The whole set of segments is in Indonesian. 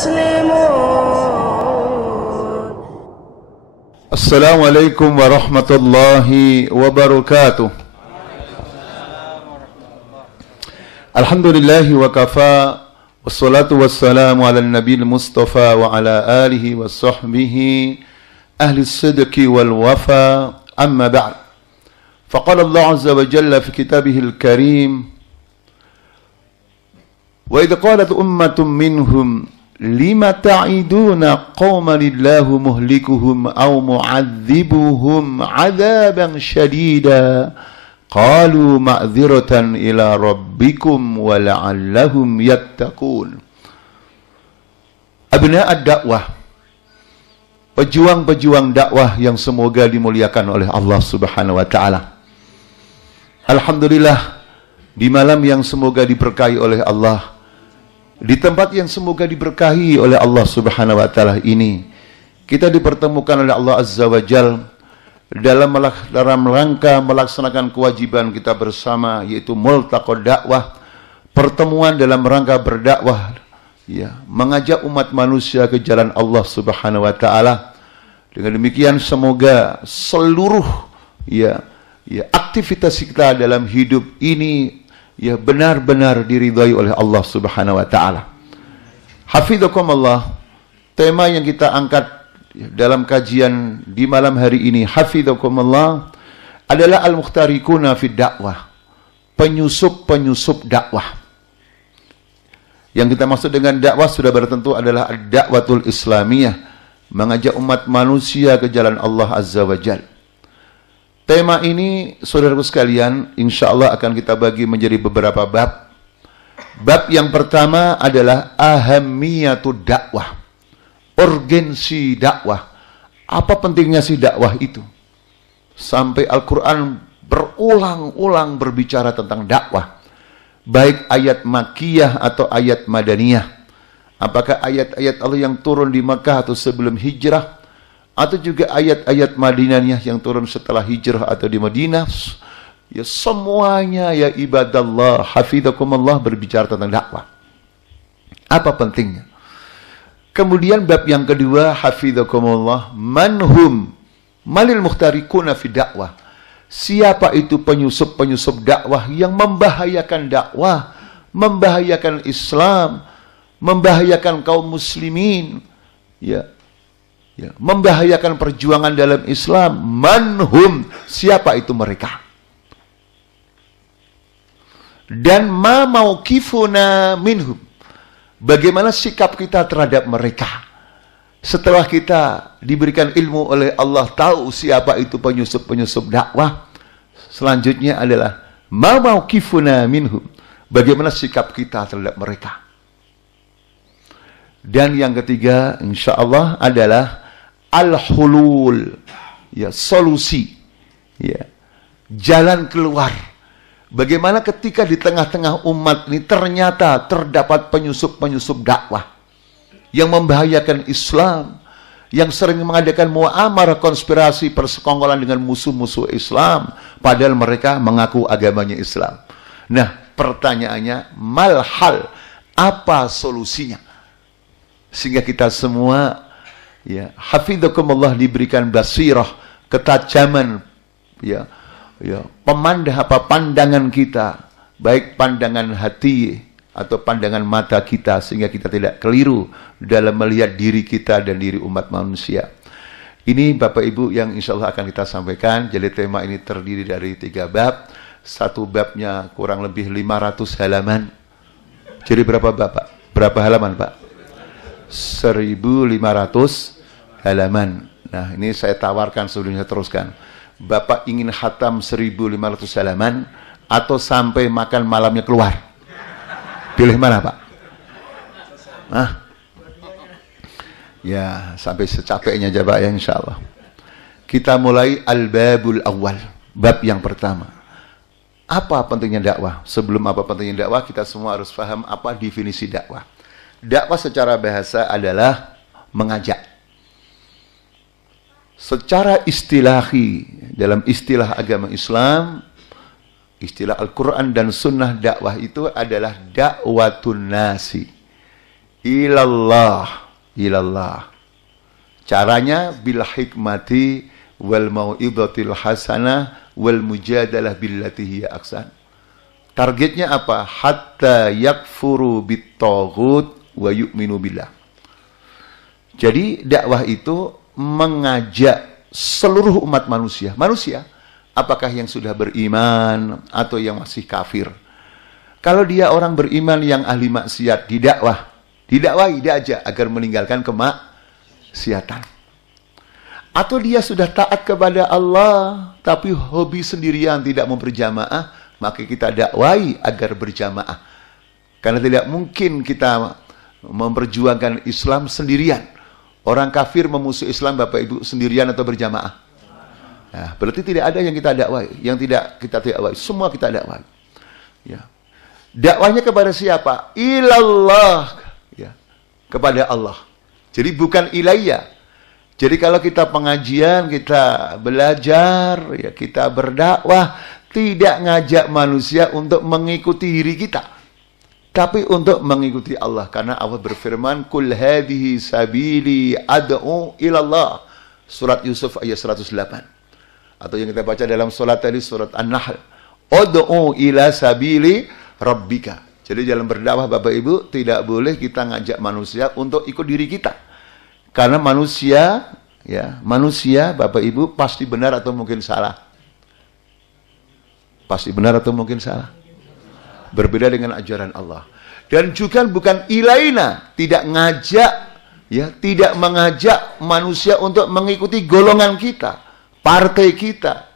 مسلمون. السلام عليكم ورحمة الله وبركاته. الحمد لله وكفى والصلاة والسلام على النبي المصطفى وعلى آله وصحبه أهل الصدق والوفاء. أما بعد، فقال الله عز وجل في كتابه الكريم: وإذ قالت أمة منهم لم تعدون قوما الله مهلكهم أو معذبهم عذابا شديدا قالوا معذرة إلى ربكم ولعلهم يتقون. Abna ad-dakwah, pejuang-pejuang dakwah yang semoga dimuliakan oleh Allah Subhanahu wa taala. Alhamdulillah, di malam yang semoga diberkahi oleh Allah, di tempat yang semoga diberkahi oleh Allah Subhanahu wa taala ini, kita dipertemukan oleh Allah Azza wa Jalla dalam rangka melaksanakan kewajiban kita bersama, yaitu multaqa dakwah, pertemuan dalam rangka berdakwah, ya, mengajak umat manusia ke jalan Allah Subhanahu wa taala. Dengan demikian semoga seluruh aktivitas kita dalam hidup ini benar-benar diridhai oleh Allah Subhanahu wa taala. Hafizakumullah, tema yang kita angkat dalam kajian di malam hari ini, hafizakumullah, adalah al-mukhtarikuna fid dakwah, penyusup-penyusup dakwah. Yang kita maksud dengan dakwah sudah bertentu adalah ad-da'watul islamiyah, mengajak umat manusia ke jalan Allah Azza wa Jalla. Tema ini, saudaraku sekalian, insyaallah akan kita bagi menjadi beberapa bab. Bab yang pertama adalah ahammiyatud dakwah, urgensi dakwah. Apa pentingnya si dakwah itu? Sampai Al-Quran berulang-ulang berbicara tentang dakwah, baik ayat Makkiyah atau ayat Madaniyah. Apakah ayat-ayat Allah yang turun di Makkah atau sebelum hijrah, atau juga ayat-ayat Madinah yang turun setelah hijrah atau di Madinah, ya semuanya ya ibadallah, hafizakumullah, berbicara tentang dakwah. Apa pentingnya? Kemudian bab yang kedua, hafizakumullah, manhum malil mukhtarikuna fi dakwah. Siapa itu penyusup-penyusup dakwah yang membahayakan dakwah, membahayakan Islam, membahayakan kaum muslimin, membahayakan perjuangan dalam Islam. Manhum, siapa itu mereka? Dan ma mauqifuna minhum, bagaimana sikap kita terhadap mereka? Setelah kita diberikan ilmu oleh Allah, tahu siapa itu penyusup-penyusup dakwah, selanjutnya adalah ma mauqifuna minhum, bagaimana sikap kita terhadap mereka. Dan yang ketiga insyaallah adalah al-hulul, solusi, jalan keluar. Bagaimana ketika di tengah-tengah umat ini ternyata terdapat penyusup-penyusup dakwah yang membahayakan Islam, yang sering mengadakan muamarah, konspirasi, persekongkolan dengan musuh-musuh Islam, padahal mereka mengaku agamanya Islam. Nah, pertanyaannya, malhal, apa solusinya? Sehingga kita semua, hafizakumullah, diberikan basirah, ketajaman, pandangan kita, baik pandangan hati atau pandangan mata kita, sehingga kita tidak keliru dalam melihat diri kita dan diri umat manusia. Ini Bapak Ibu yang insya Allah akan kita sampaikan. Jadi tema ini terdiri dari 3 bab. Satu babnya kurang lebih 500 halaman. Jadi berapa Bapak? Berapa halaman Pak? 1500 halaman. Nah, ini saya tawarkan sebelumnya, teruskan. Bapak ingin khatam 1500 halaman atau sampai makan malamnya keluar? Pilih mana Pak? Ya, sampai secapeknya aja Pak ya, insya Allah. Kita mulai al-babul awal, bab yang pertama. Apa pentingnya dakwah? Sebelum apa pentingnya dakwah, kita semua harus paham apa definisi dakwah. Dakwah secara bahasa adalah mengajak. Secara istilahi, dalam istilah agama Islam, istilah Al-Quran dan Sunnah, dakwah itu adalah dakwatun nasi, ilallah. Caranya bil hikmati wal mau'izatil hasanah wal mujadalah billati hiya ahsan. Targetnya apa? Hatta yakfuru bit-taghut wa yu'minu billah. Jadi dakwah itu mengajak seluruh umat manusia. Manusia, apakah yang sudah beriman atau yang masih kafir. Kalau dia orang beriman yang ahli maksiat, didakwahi aja agar meninggalkan kemaksiatan. Atau dia sudah taat kepada Allah, tapi hobi sendirian tidak mau berjamaah, maka kita dakwahi agar berjamaah. Karena tidak mungkin kita memperjuangkan Islam sendirian. Orang kafir memusuhi Islam, Bapak Ibu, sendirian atau berjamaah. Nah, berarti tidak ada yang kita dakwahi, yang tidak kita dakwahi, semua kita dakwahi. Ya. Dakwahnya kepada siapa? Ilallah, ya. Kepada Allah. Jadi bukan ilayya. Jadi kalau kita pengajian, kita belajar, ya, kita berdakwah, tidak ngajak manusia untuk mengikuti diri kita, tapi untuk mengikuti Allah. Karena Allah berfirman, Kul hadhihi sabili ad'u ilallah. Surat Yusuf ayat 108. Atau yang kita baca dalam surat tadi, surat An-Nahl. Ud'u ila sabili rabbika. Jadi dalam berdakwah Bapak Ibu, tidak boleh kita ngajak manusia untuk ikut diri kita. Karena manusia, ya, manusia Bapak Ibu pasti benar atau mungkin salah. Pasti benar atau mungkin salah. Berbeda dengan ajaran Allah. Dan juga bukan ilaina, tidak ngajak, ya, tidak mengajak manusia untuk mengikuti golongan kita, partai kita,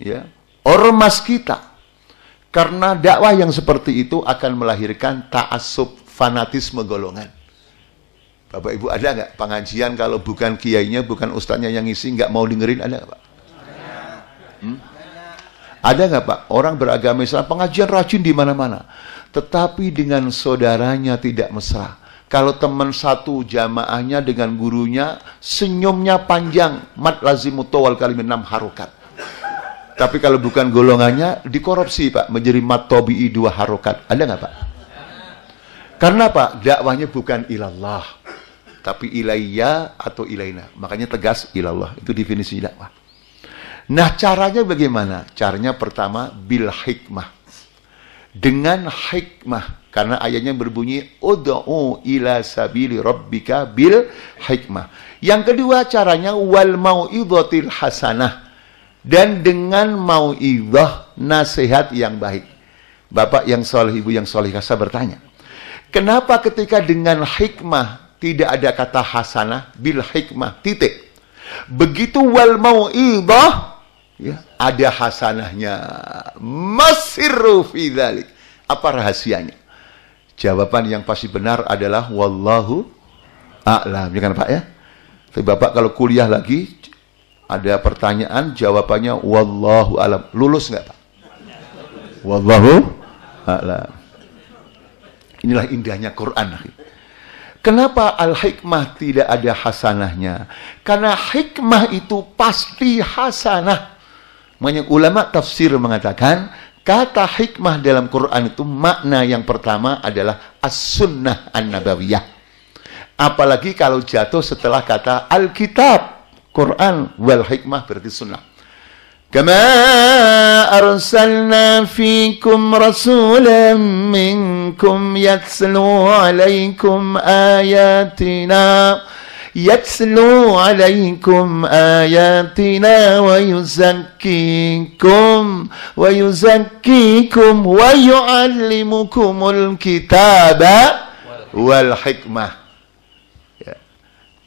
ya, ormas kita. Karena dakwah yang seperti itu akan melahirkan ta'assub, fanatisme golongan. Bapak Ibu, ada nggak pengajian kalau bukan kiainya, bukan ustadznya yang ngisi, nggak mau dengerin, ada nggak Pak? Ada nggak Pak, orang beragama Islam pengajian rajin di mana-mana, tetapi dengan saudaranya tidak mesra. Kalau teman satu jamaahnya dengan gurunya senyumnya panjang, mat lazimu tawal kalimin 6 harokat. Tapi kalau bukan golongannya dikorupsi Pak, menjadi mat tobi'i 2 harokat. Ada nggak Pak? Karena Pak, dakwahnya bukan ilallah, tapi ilayya atau ilaina. Makanya tegas ilallah, itu definisi dakwah. Nah, caranya bagaimana? Caranya pertama bil hikmah. Dengan hikmah. Karena ayatnya berbunyi ud'u ila sabili rabbika bil hikmah. Yang kedua caranya wal mau'izatil hasanah. Dan dengan mau'izah, nasihat yang baik. Bapak yang soleh, ibu yang solehah, saya bertanya, kenapa ketika dengan hikmah tidak ada kata hasanah, bil hikmah, titik. Begitu wal mau'izah, ya, ada hasanahnya. Masirru fi dzalik. Apa rahasianya? Jawaban yang pasti benar adalah wallahu a'lam. Ya kan Pak ya? Tapi Bapak kalau kuliah lagi ada pertanyaan, jawabannya wallahu a'lam. Lulus nggak Pak? Wallahu a'lam. Inilah indahnya Quran. Kenapa al-hikmah tidak ada hasanahnya? Karena hikmah itu pasti hasanah. Banyak ulama tafsir mengatakan kata hikmah dalam Quran itu makna yang pertama adalah as-sunnah an-nabawiyah. Apalagi kalau jatuh setelah kata al-kitab, Quran wal hikmah berarti sunnah. Kama arsalna fikum rasulan minkum yatslu alaikum ayatina يتلو عليكم آياتنا ويزكيكم ويعلمكم الكتاب والحكمة. Ya.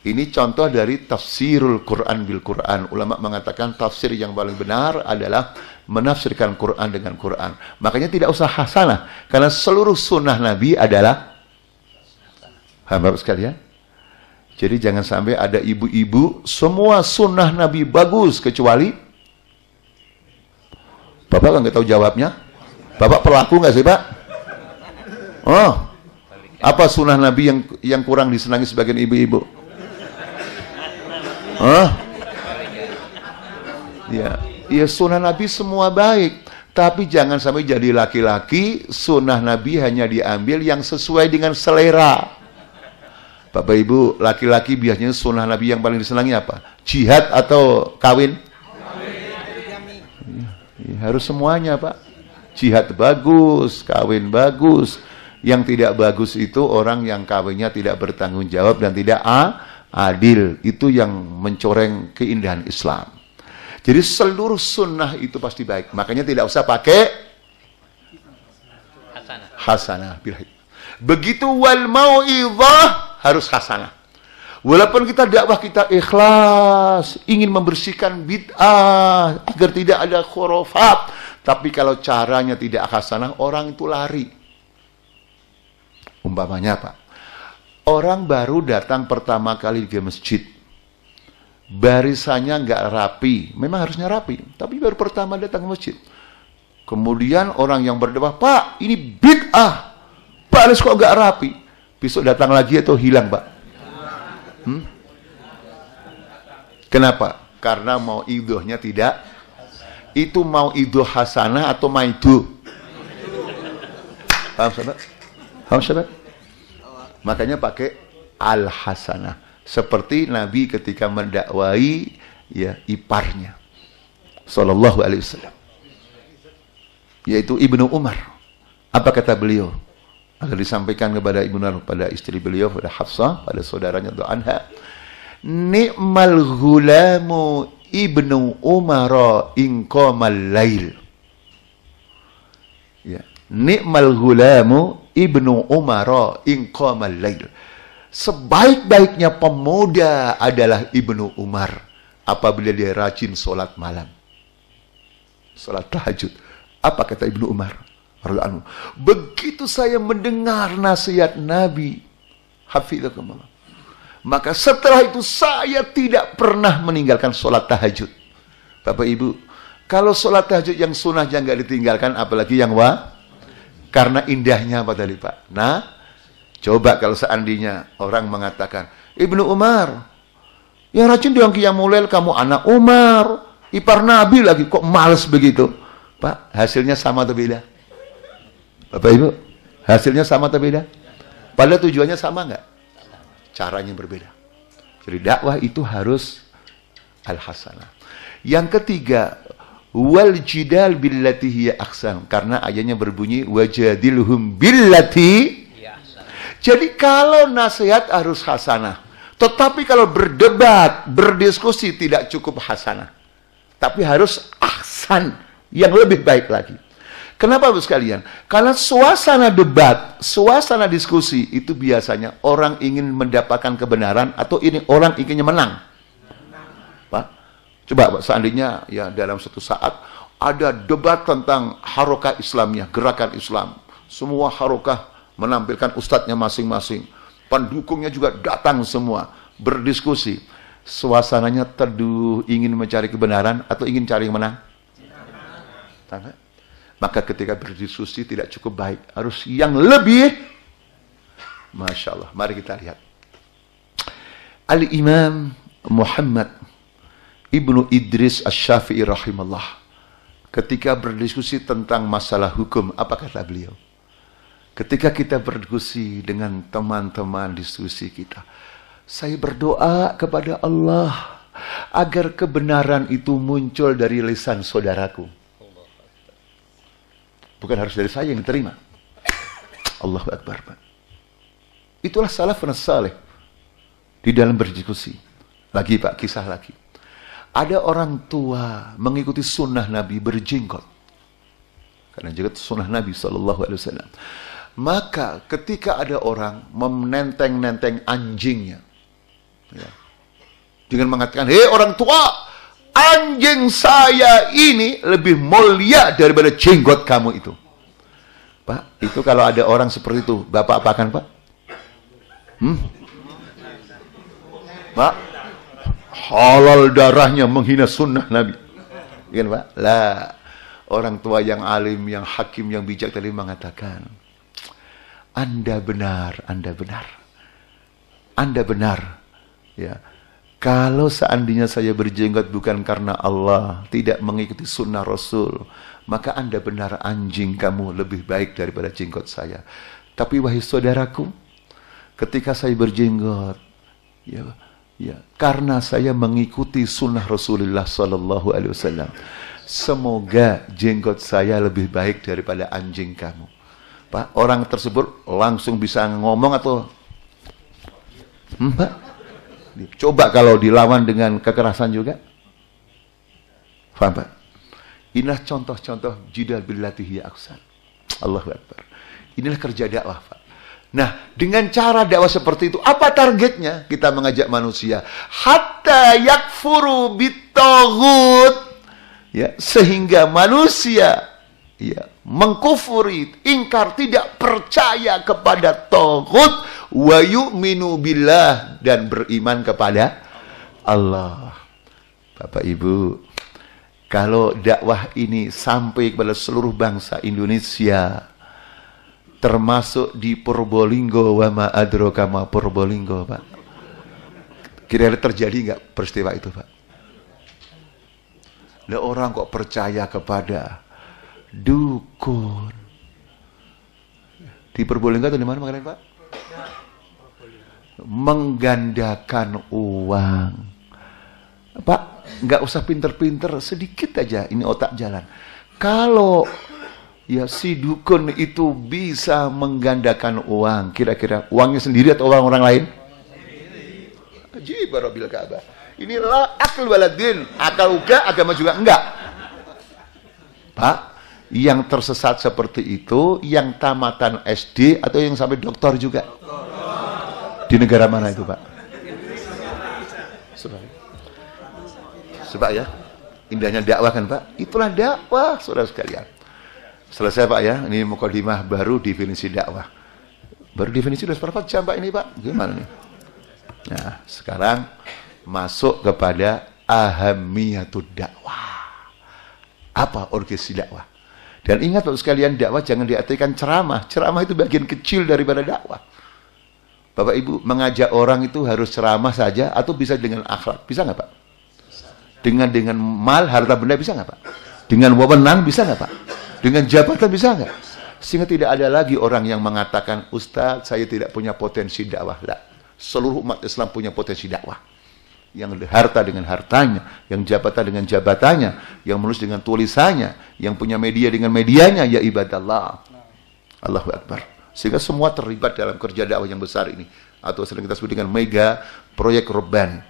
Ini contoh dari tafsirul Quran bil Quran. Ulama mengatakan tafsir yang paling benar adalah menafsirkan Quran dengan Quran. Makanya tidak usah hasanah, karena seluruh sunnah Nabi adalah hamba sekalian. Jadi jangan sampai ada ibu-ibu semua sunnah Nabi bagus kecuali Bapak kan nggak tahu jawabnya. Bapak pelaku nggak sih Pak? Oh, apa sunnah Nabi yang kurang disenangi sebagian ibu-ibu? Oh, ya sunnah Nabi semua baik, tapi jangan sampai jadi laki-laki sunnah Nabi hanya diambil yang sesuai dengan selera. Bapak Ibu, laki-laki biasanya sunnah Nabi yang paling disenangi apa? Jihad atau kawin? Ya, harus semuanya Pak. Jihad bagus, kawin bagus. Yang tidak bagus itu orang yang kawinnya tidak bertanggung jawab dan tidak adil. Itu yang mencoreng keindahan Islam. Jadi seluruh sunnah itu pasti baik. Makanya tidak usah pakai hasanah. Begitu wal mau'izah harus hasanah. Walaupun kita dakwah kita ikhlas, ingin membersihkan bid'ah agar tidak ada khurafat, tapi kalau caranya tidak hasanah, orang itu lari. Umpamanya Pak, orang baru datang pertama kali ke masjid, barisannya nggak rapi, memang harusnya rapi, tapi baru pertama datang ke masjid. Kemudian orang yang berdebat, Pak, ini bid'ah, baris kok nggak rapi. Besok datang lagi atau hilang Pak? Kenapa? Karena mau idhohnya tidak. Itu mau idhoh hasanah atau maidu? Paham sahabat? Paham sahabat? Makanya pakai al-hasanah. Seperti Nabi ketika mendakwai ya iparnya sallallahu alaihi wasallam, yaitu Ibnu Umar. Apa kata beliau? Agar disampaikan kepada Ibnu Umar, pada istri beliau, pada Hafsah, pada saudaranya untuk Anha. Ni'mal ghulamu Ibnu Umar in qamal lail. Ya, ni'mal ghulamu Ibnu Umar in qamal lail. Sebaik-baiknya pemuda adalah Ibnu Umar apabila dia rajin sholat malam, sholat tahajud. Apa kata Ibnu Umar? Begitu saya mendengar nasihat Nabi, hafizakumullah, maka setelah itu saya tidak pernah meninggalkan sholat tahajud. Bapak Ibu, kalau sholat tahajud yang sunnah jangan nggak ditinggalkan, apalagi yang karena indahnya apa tadi Pak? Nah, coba kalau seandainya orang mengatakan, Ibnu Umar, yang rajin doang qiyamul lail kamu anak Umar, ipar Nabi lagi, kok males begitu? Pak, hasilnya sama atau beda? Bapak Ibu, hasilnya sama atau beda? Padahal tujuannya sama nggak? Caranya berbeda. Jadi dakwah itu harus al-hasanah. Yang ketiga, wal jidal billati hiya ahsan, karena ayatnya berbunyi wajadilhum billati. Jadi kalau nasihat harus hasanah, tetapi kalau berdebat, berdiskusi tidak cukup hasanah, tapi harus ahsan, yang lebih baik lagi. Kenapa Bapak sekalian? Karena suasana debat, suasana diskusi itu biasanya orang ingin mendapatkan kebenaran atau ini orang inginnya menang. Pak, coba Pak, seandainya ya dalam suatu saat ada debat tentang harokah Islamnya, gerakan Islam. Semua harokah menampilkan ustadznya masing-masing. Pendukungnya juga datang semua, berdiskusi. Suasananya teduh, ingin mencari kebenaran atau ingin cari yang menang? Maka ketika berdiskusi tidak cukup baik, harus yang lebih. Masya Allah, mari kita lihat. Al-Imam Muhammad Ibnu Idris Asy-Syafi'i rahimahullah, ketika berdiskusi tentang masalah hukum, apa kata beliau? Ketika kita berdiskusi dengan teman-teman diskusi kita, saya berdoa kepada Allah agar kebenaran itu muncul dari lisan saudaraku. Bukan harus dari saya yang diterima. Allahu Akbar. Itulah salafun salih di dalam berdiskusi. Lagi Pak, kisah lagi. Ada orang tua mengikuti sunnah Nabi berjenggot. Karena jenggot sunnah Nabi SAW. Maka ketika ada orang menenteng-nenteng anjingnya, ya, dengan mengatakan, hei orang tua, anjing saya ini lebih mulia daripada jenggot kamu itu. Pak, itu kalau ada orang seperti itu, Bapak apakan Pak? Pak, halal darahnya menghina sunnah Nabi. Kan Pak? Lah, orang tua yang alim, yang hakim, yang bijak tadi mengatakan, Anda benar, Anda benar. Anda benar. Ya. Kalau seandainya saya berjenggot bukan karena Allah, tidak mengikuti sunnah Rasul, maka Anda benar, anjing kamu lebih baik daripada jenggot saya. Tapi wahai saudaraku, ketika saya berjenggot, karena saya mengikuti sunnah Rasulullah Sallallahu Alaihi Wasallam. Semoga jenggot saya lebih baik daripada anjing kamu. Pak, orang tersebut langsung bisa ngomong atau Pak? Coba kalau dilawan dengan kekerasan juga. Paham Pak? Inilah contoh-contoh jidal billati hiya ahsan. Allahu Akbar. Inilah kerja dakwah Pak. Nah, dengan cara dakwah seperti itu, apa targetnya? Kita mengajak manusia hatta yakfuru bitaghut, sehingga manusia mengkufuri, ingkar, tidak percaya kepada taghut, wa yu'minu billah, dan beriman kepada Allah. Bapak Ibu, kalau dakwah ini sampai kepada seluruh bangsa Indonesia, termasuk di Purbolinggo, wa ma adraka ma Purbolinggo, Pak. Kira-kira terjadi nggak peristiwa itu, Pak? Lah orang kok percaya kepada dukun? Di Purbolinggo atau di mana kemarin, Pak? Menggandakan uang. Pak, nggak usah pinter-pinter, sedikit aja ini otak jalan. Kalau si dukun itu bisa menggandakan uang, kira-kira uangnya sendiri atau uang orang lain? Ajib Rabbil Ka'bah. Inilah akal waladin, akal juga, agama juga enggak. Pak, yang tersesat seperti itu, yang tamatan SD atau yang sampai doktor juga? Di negara mana itu, Pak? Sebab ya, indahnya dakwah kan, Pak? Itulah dakwah, saudara sekalian. Selesai Pak ya, ini mukadimah baru definisi dakwah. Baru definisi udah berapa jam Pak ini Pak? Gimana nih? Nah, sekarang masuk kepada ahamiyatud dakwah. Apa urgensi dakwah? Dan ingat Bapak sekalian, dakwah jangan diartikan ceramah. Ceramah itu bagian kecil daripada dakwah. Bapak Ibu, mengajak orang itu harus ceramah saja atau bisa dengan akhlak? Bisa nggak Pak? Dengan mal, harta benda bisa nggak Pak? Dengan wewenang bisa nggak Pak? Dengan jabatan bisa nggak? Sehingga tidak ada lagi orang yang mengatakan, Ustaz, saya tidak punya potensi dakwah. Lah, seluruh umat Islam punya potensi dakwah. Yang harta dengan hartanya, yang jabatan dengan jabatannya, yang menulis dengan tulisannya, yang punya media dengan medianya, ya ibadallah. Allahu Akbar. Sehingga semua terlibat dalam kerja dakwah yang besar ini. Atau sering kita sebut dengan mega proyek Robban.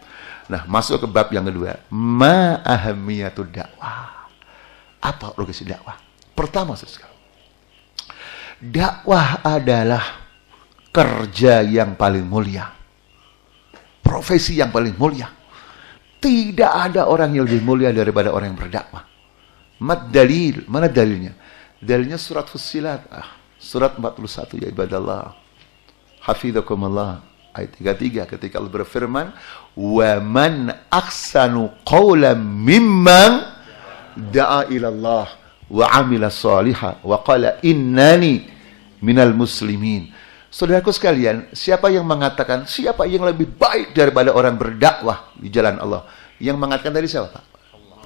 Nah, masuk ke bab yang kedua. Ma ahamiyatud dakwah. Apa urgensi dakwah? Pertama sekali, dakwah adalah kerja yang paling mulia. Profesi yang paling mulia. Tidak ada orang yang lebih mulia daripada orang yang berdakwah. Mad dalil, mana dalilnya? Dalilnya surat Fussilat, surat 41 ya ibadallah. Hafidzakumullah ayat 33 ketika Allah berfirman, "Wa man ahsanu qawlan mimman da'a ila Allah wa 'amila shalihan wa qala innani minal muslimin." Saudaraku sekalian, siapa yang mengatakan, siapa yang lebih baik daripada orang berdakwah di jalan Allah? Yang mengatakan tadi siapa, Pak?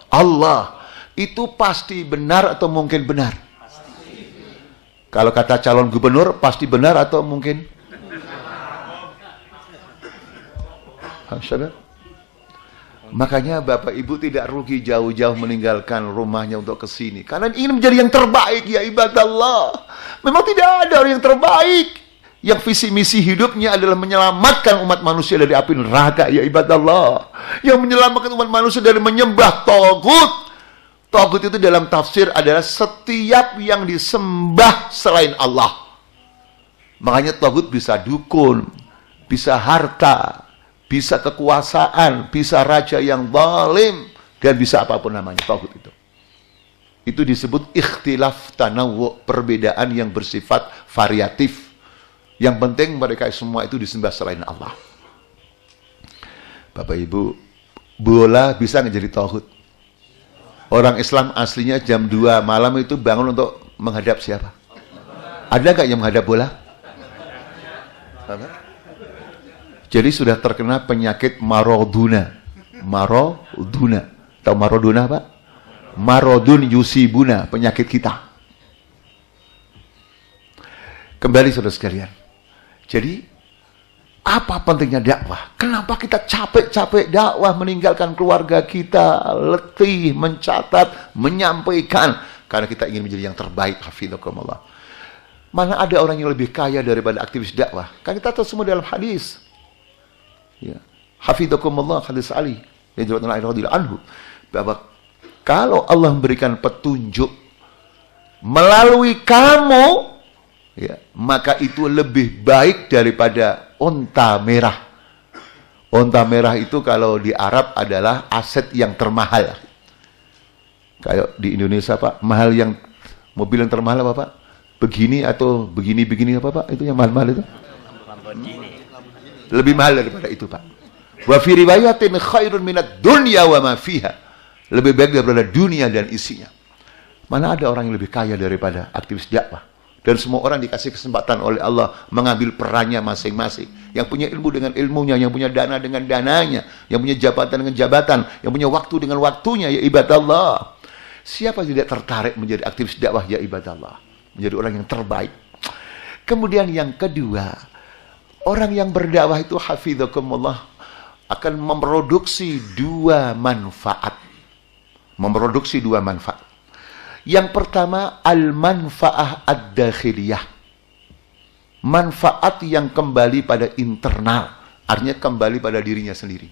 Allah. Itu pasti benar atau mungkin benar? Pasti. Kalau kata calon gubernur, pasti benar atau mungkin? Makanya Bapak Ibu tidak rugi jauh-jauh meninggalkan rumahnya untuk ke sini. Karena ingin menjadi yang terbaik, ya ibadallah. Memang tidak ada orang yang terbaik. Yang visi misi hidupnya adalah menyelamatkan umat manusia dari api neraka, ya ibadallah. Yang menyelamatkan umat manusia dari menyembah taghut. Taghut itu dalam tafsir adalah setiap yang disembah selain Allah. Makanya taghut bisa dukun, bisa harta, bisa kekuasaan, bisa raja yang zalim, dan bisa apapun namanya taghut itu. Itu disebut ikhtilaf tanawwu', perbedaan yang bersifat variatif. Yang penting mereka semua itu disembah selain Allah. Bapak Ibu, bola bisa nggak jadi taghut? Orang Islam aslinya jam 2 malam itu bangun untuk menghadap siapa? Ada nggak yang menghadap bola? Apa? Jadi sudah terkena penyakit maroduna. Maroduna. Tahu maroduna, Pak? Marodun yusibuna, penyakit kita. Kembali saudara sekalian. Jadi Apa pentingnya dakwah? Kenapa kita capek-capek dakwah, meninggalkan keluarga kita, letih, mencatat, menyampaikan? Karena kita ingin menjadi yang terbaik, hafizakumullah. Mana ada orang yang lebih kaya daripada aktivis dakwah? Kan kita tahu semua dalam hadis. Ya. Hafizakumullah, hadis Ali yang diriwayatkan oleh radhiyallahu anhu, bahwa kalau Allah memberikan petunjuk melalui kamu, ya, maka itu lebih baik daripada unta merah. Unta merah itu kalau di Arab adalah aset yang termahal. Kayak di Indonesia Pak, mahal yang mobil yang termahal apa Pak? Begini atau begini apa Pak? Itu yang mahal-mahal itu? Lebih mahal daripada itu Pak. Wa fi riwayatin khairun minad dunya wa ma fiha. Lebih baik daripada dunia dan isinya. Mana ada orang yang lebih kaya daripada aktivis dakwah? Dan semua orang dikasih kesempatan oleh Allah mengambil perannya masing-masing. Yang punya ilmu dengan ilmunya, yang punya dana dengan dananya, yang punya jabatan dengan jabatan, yang punya waktu dengan waktunya, ya ibadallah. Siapa yang tidak tertarik menjadi aktivis dakwah, ya ibadallah? Menjadi orang yang terbaik. Kemudian yang kedua, orang yang berdakwah itu hafizakumullah akan memproduksi dua manfaat. Memproduksi dua manfaat. Yang pertama, al-manfaah ad-dakhiliyah. Manfaat yang kembali pada internal. Artinya kembali pada dirinya sendiri.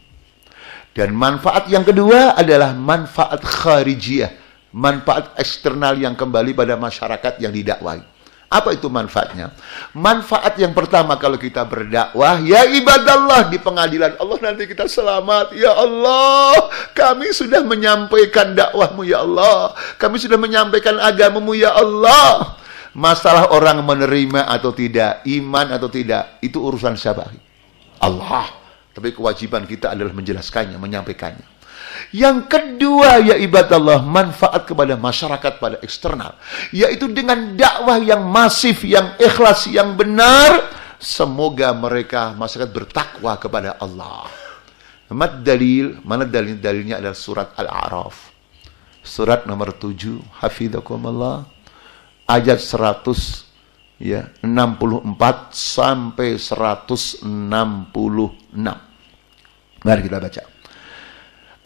Dan manfaat yang kedua adalah manfaat kharijiyah. Manfaat eksternal yang kembali pada masyarakat yang didakwai. Apa itu manfaatnya? Manfaat yang pertama kalau kita berdakwah, ya ibadallah, di pengadilan Allah nanti kita selamat. Ya Allah, kami sudah menyampaikan dakwahmu ya Allah. Kami sudah menyampaikan agamamu ya Allah. Masalah orang menerima atau tidak, iman atau tidak, itu urusan siapa? Allah. Tapi kewajiban kita adalah menjelaskannya, menyampaikannya. Yang kedua, ya ibadallah, manfaat kepada masyarakat pada eksternal, yaitu dengan dakwah yang masif, yang ikhlas, yang benar, semoga mereka masyarakat bertakwa kepada Allah. Mana dalilnya adalah surat Al-A'raf, surat nomor 7, hafizakumullah, ayat 100 ya 64 sampai 166. Mari kita baca.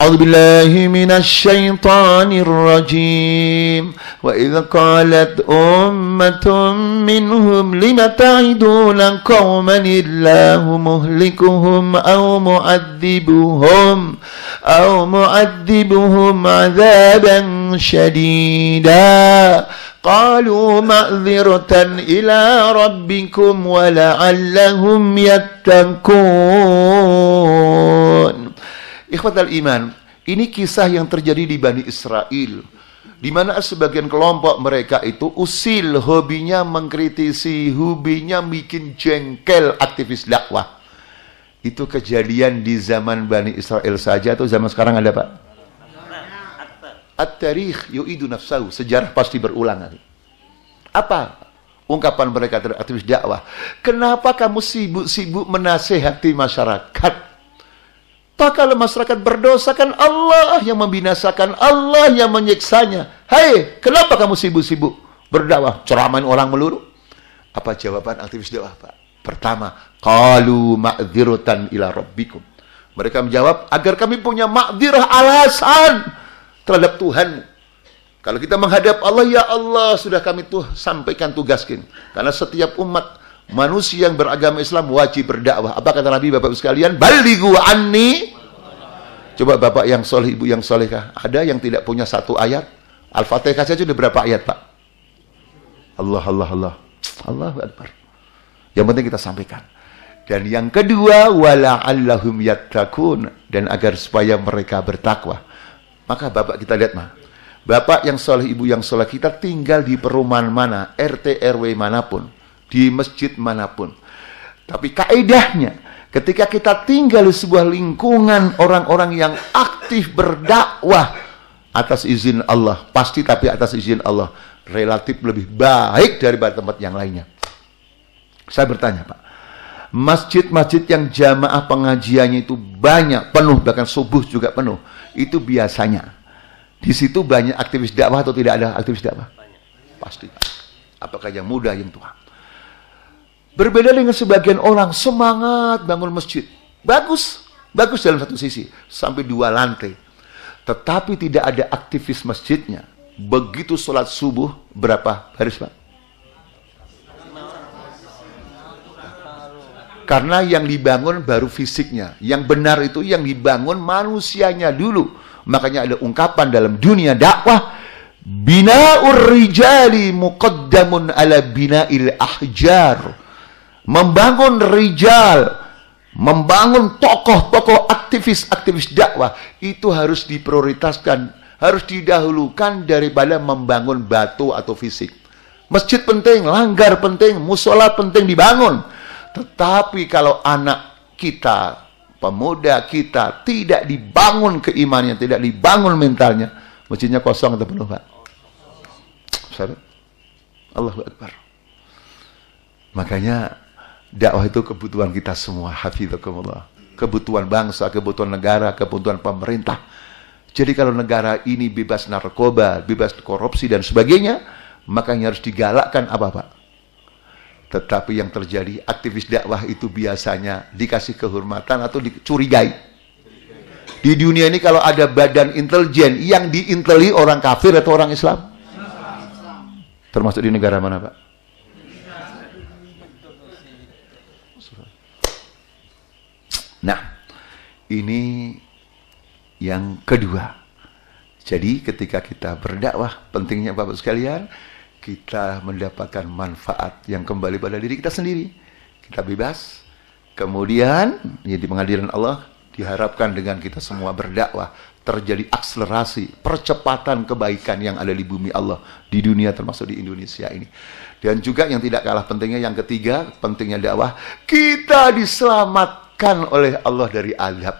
أعوذ بالله من الشيطان الرجيم وإذ قالت أمة منهم لم تعدون قوما الله مهلكهم أو معذبهم عذابا شديدا قالوا معذرة إلى ربكم ولعلهم يتقون. Ikhwatal iman, ini kisah yang terjadi di Bani Israel, di mana sebagian kelompok mereka itu usil, hobinya mengkritisi, hobinya bikin jengkel aktivis dakwah. Itu kejadian di zaman Bani Israel saja atau zaman sekarang ada Pak? At-tarikh yu'idu nafsahu, sejarah pasti berulang. Apa ungkapan mereka terhadap aktivis dakwah? Kenapa kamu sibuk-sibuk menasehati masyarakat? Kalau masyarakat berdosa kan Allah yang membinasakan, Allah yang menyiksanya. Hei, kenapa kamu sibuk-sibuk berdakwah, ceramain orang melulu? Apa jawaban aktivis dakwah Pak? Pertama, qalu ma'dziratan ila rabbikum. Mereka menjawab agar kami punya ma'dzirah, alasan terhadap Tuhan. Kalau kita menghadap Allah, ya Allah, sudah kami sampaikan tugaskin. Karena setiap umat manusia yang beragama Islam wajib berdakwah. Apa kata Nabi, Bapak sekalian? Balighu anni. Coba Bapak yang soleh, Ibu yang solehah, ada yang tidak punya satu ayat? Al-Fatihah saja sudah berapa ayat Pak? Allahu Akbar. Yang penting kita sampaikan. Dan yang kedua, wala'allahum yattaqun, dan agar supaya mereka bertakwa. Maka Bapak kita lihat Bapak yang soleh, Ibu yang soleh, kita tinggal di perumahan mana, RT RW manapun, di masjid manapun. Tapi kaedahnya, ketika kita tinggal di sebuah lingkungan orang-orang yang aktif berdakwah atas izin Allah, pasti tapi atas izin Allah, relatif lebih baik daripada tempat yang lainnya. Saya bertanya Pak, masjid-masjid yang jamaah pengajiannya itu banyak, penuh, bahkan subuh juga penuh, itu biasanya di situ banyak aktivis dakwah atau tidak ada aktivis dakwah? Pasti. Apakah yang muda, yang tua? Berbeda dengan sebagian orang semangat bangun masjid. Bagus, bagus dalam satu sisi, sampai 2 lantai. Tetapi tidak ada aktivis masjidnya. Begitu sholat subuh, berapa baris, Pak? Karena yang dibangun baru fisiknya. Yang benar itu yang dibangun manusianya dulu. Makanya ada ungkapan dalam dunia dakwah, bina'ur rijali muqaddamun ala bina'il ahjar. Membangun rijal, membangun tokoh-tokoh aktivis-aktivis dakwah itu harus diprioritaskan, harus didahulukan daripada membangun batu atau fisik. Masjid penting, langgar penting, musola penting dibangun. Tetapi kalau anak kita, pemuda kita tidak dibangun keimanannya, tidak dibangun mentalnya, masjidnya kosong atau penuh, Pak? Allahu Akbar. Makanya dakwah itu kebutuhan kita semua, hafizakumullah. Kebutuhan bangsa, kebutuhan negara, kebutuhan pemerintah. Jadi kalau negara ini bebas narkoba, bebas korupsi dan sebagainya, makanya harus digalakkan apa, Pak? Tetapi yang terjadi, aktivis dakwah itu biasanya dikasih kehormatan atau dicurigai. Di dunia ini kalau ada badan intelijen yang diinteli orang kafir atau orang Islam? Termasuk di negara mana, Pak? Nah, ini yang kedua. Jadi ketika kita berdakwah, pentingnya Bapak sekalian, kita mendapatkan manfaat yang kembali pada diri kita sendiri. Kita bebas. Kemudian, ya di pengadilan Allah, diharapkan dengan kita semua berdakwah, terjadi akselerasi, percepatan kebaikan yang ada di bumi Allah, di dunia termasuk di Indonesia ini. Dan juga yang tidak kalah pentingnya, yang ketiga, pentingnya dakwah, kita diselamatkan oleh Allah dari azab.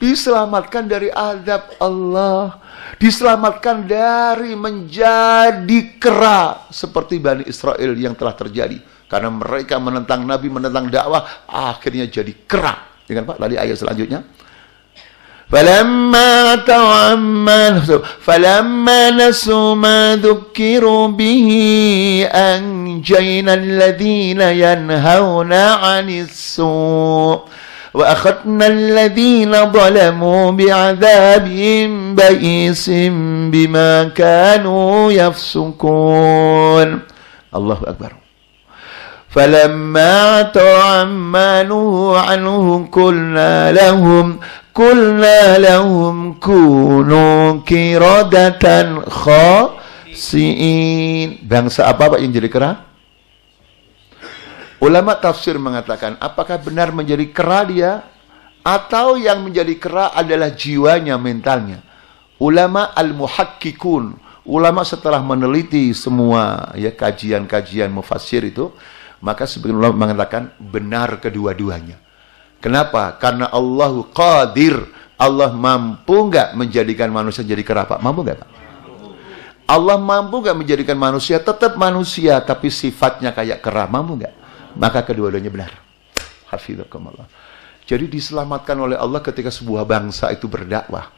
Diselamatkan dari azab Allah. Diselamatkan dari menjadi kera seperti Bani Israel yang telah terjadi. Karena mereka menentang Nabi, menentang dakwah, akhirnya jadi kera. Dengan Pak, tadi ayat selanjutnya. فَلَمَّا نَسُوا مَا ذُكِّرُوا بِهِ أَنْجَيْنَا الَّذِينَ يَنْهَوْنَ عَنِ السُّوءِ وَأَخَذْنَا الَّذِينَ ظَلَمُوا بِعَذَابٍ بَئِيسٍ بِمَا كَانُوا يَفْسُقُونَ. Allahu Akbar. فَلَمَّا عَتَوْا عَمَّا نُهُوا عَنْهُ قُلْنَا لَهُمْ كُونُوا قِرَدَةً خَاسِئِينَ. Bangsa apa, Pak, yang jadi kera? Ulama tafsir mengatakan, apakah benar menjadi kera dia? Atau yang menjadi kera adalah jiwanya, mentalnya? Ulama al-muhakkikun, ulama setelah meneliti semua ya kajian-kajian mufassir itu, maka sebagian ulama mengatakan benar kedua-duanya. Kenapa? Karena Allahu qadir, Allah mampu nggak menjadikan manusia jadi kera, Pak? Mampu nggak, Pak? Allah mampu nggak menjadikan manusia tetap manusia, tapi sifatnya kayak kera? Mampu nggak? Maka kedua-duanya benar. Hafizakumullah. Jadi diselamatkan oleh Allah ketika sebuah bangsa itu berdakwah.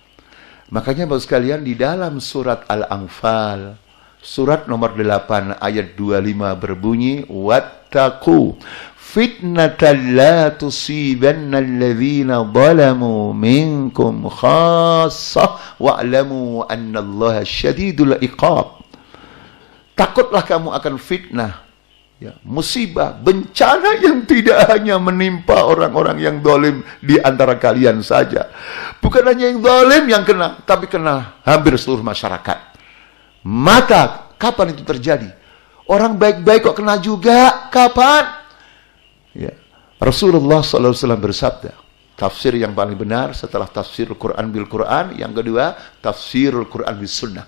Makanya Bapak sekalian, di dalam surat Al-Anfal, surat nomor 8 ayat 25 berbunyi, wattaqu fitnatan la tusibanna alladhina zalamu minkum khassah wa'lamu annallaha syadidul iqab. Takutlah kamu akan fitnah, ya, musibah, bencana yang tidak hanya menimpa orang-orang yang zalim di antara kalian saja. Bukan hanya yang zalim yang kena, tapi kena hampir seluruh masyarakat. Maka kapan itu terjadi? Orang baik-baik kok kena juga? Kapan? Ya. Rasulullah SAW bersabda, tafsir yang paling benar setelah tafsir Al-Quran bil Quran, yang kedua tafsir Al-Quran bis Sunnah.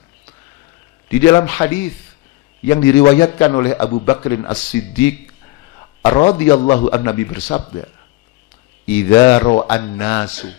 Di dalam hadis yang diriwayatkan oleh Abu Bakrin As-Siddiq radhiyallahu anhu, Nabi bersabda, "Idza ra'an nasu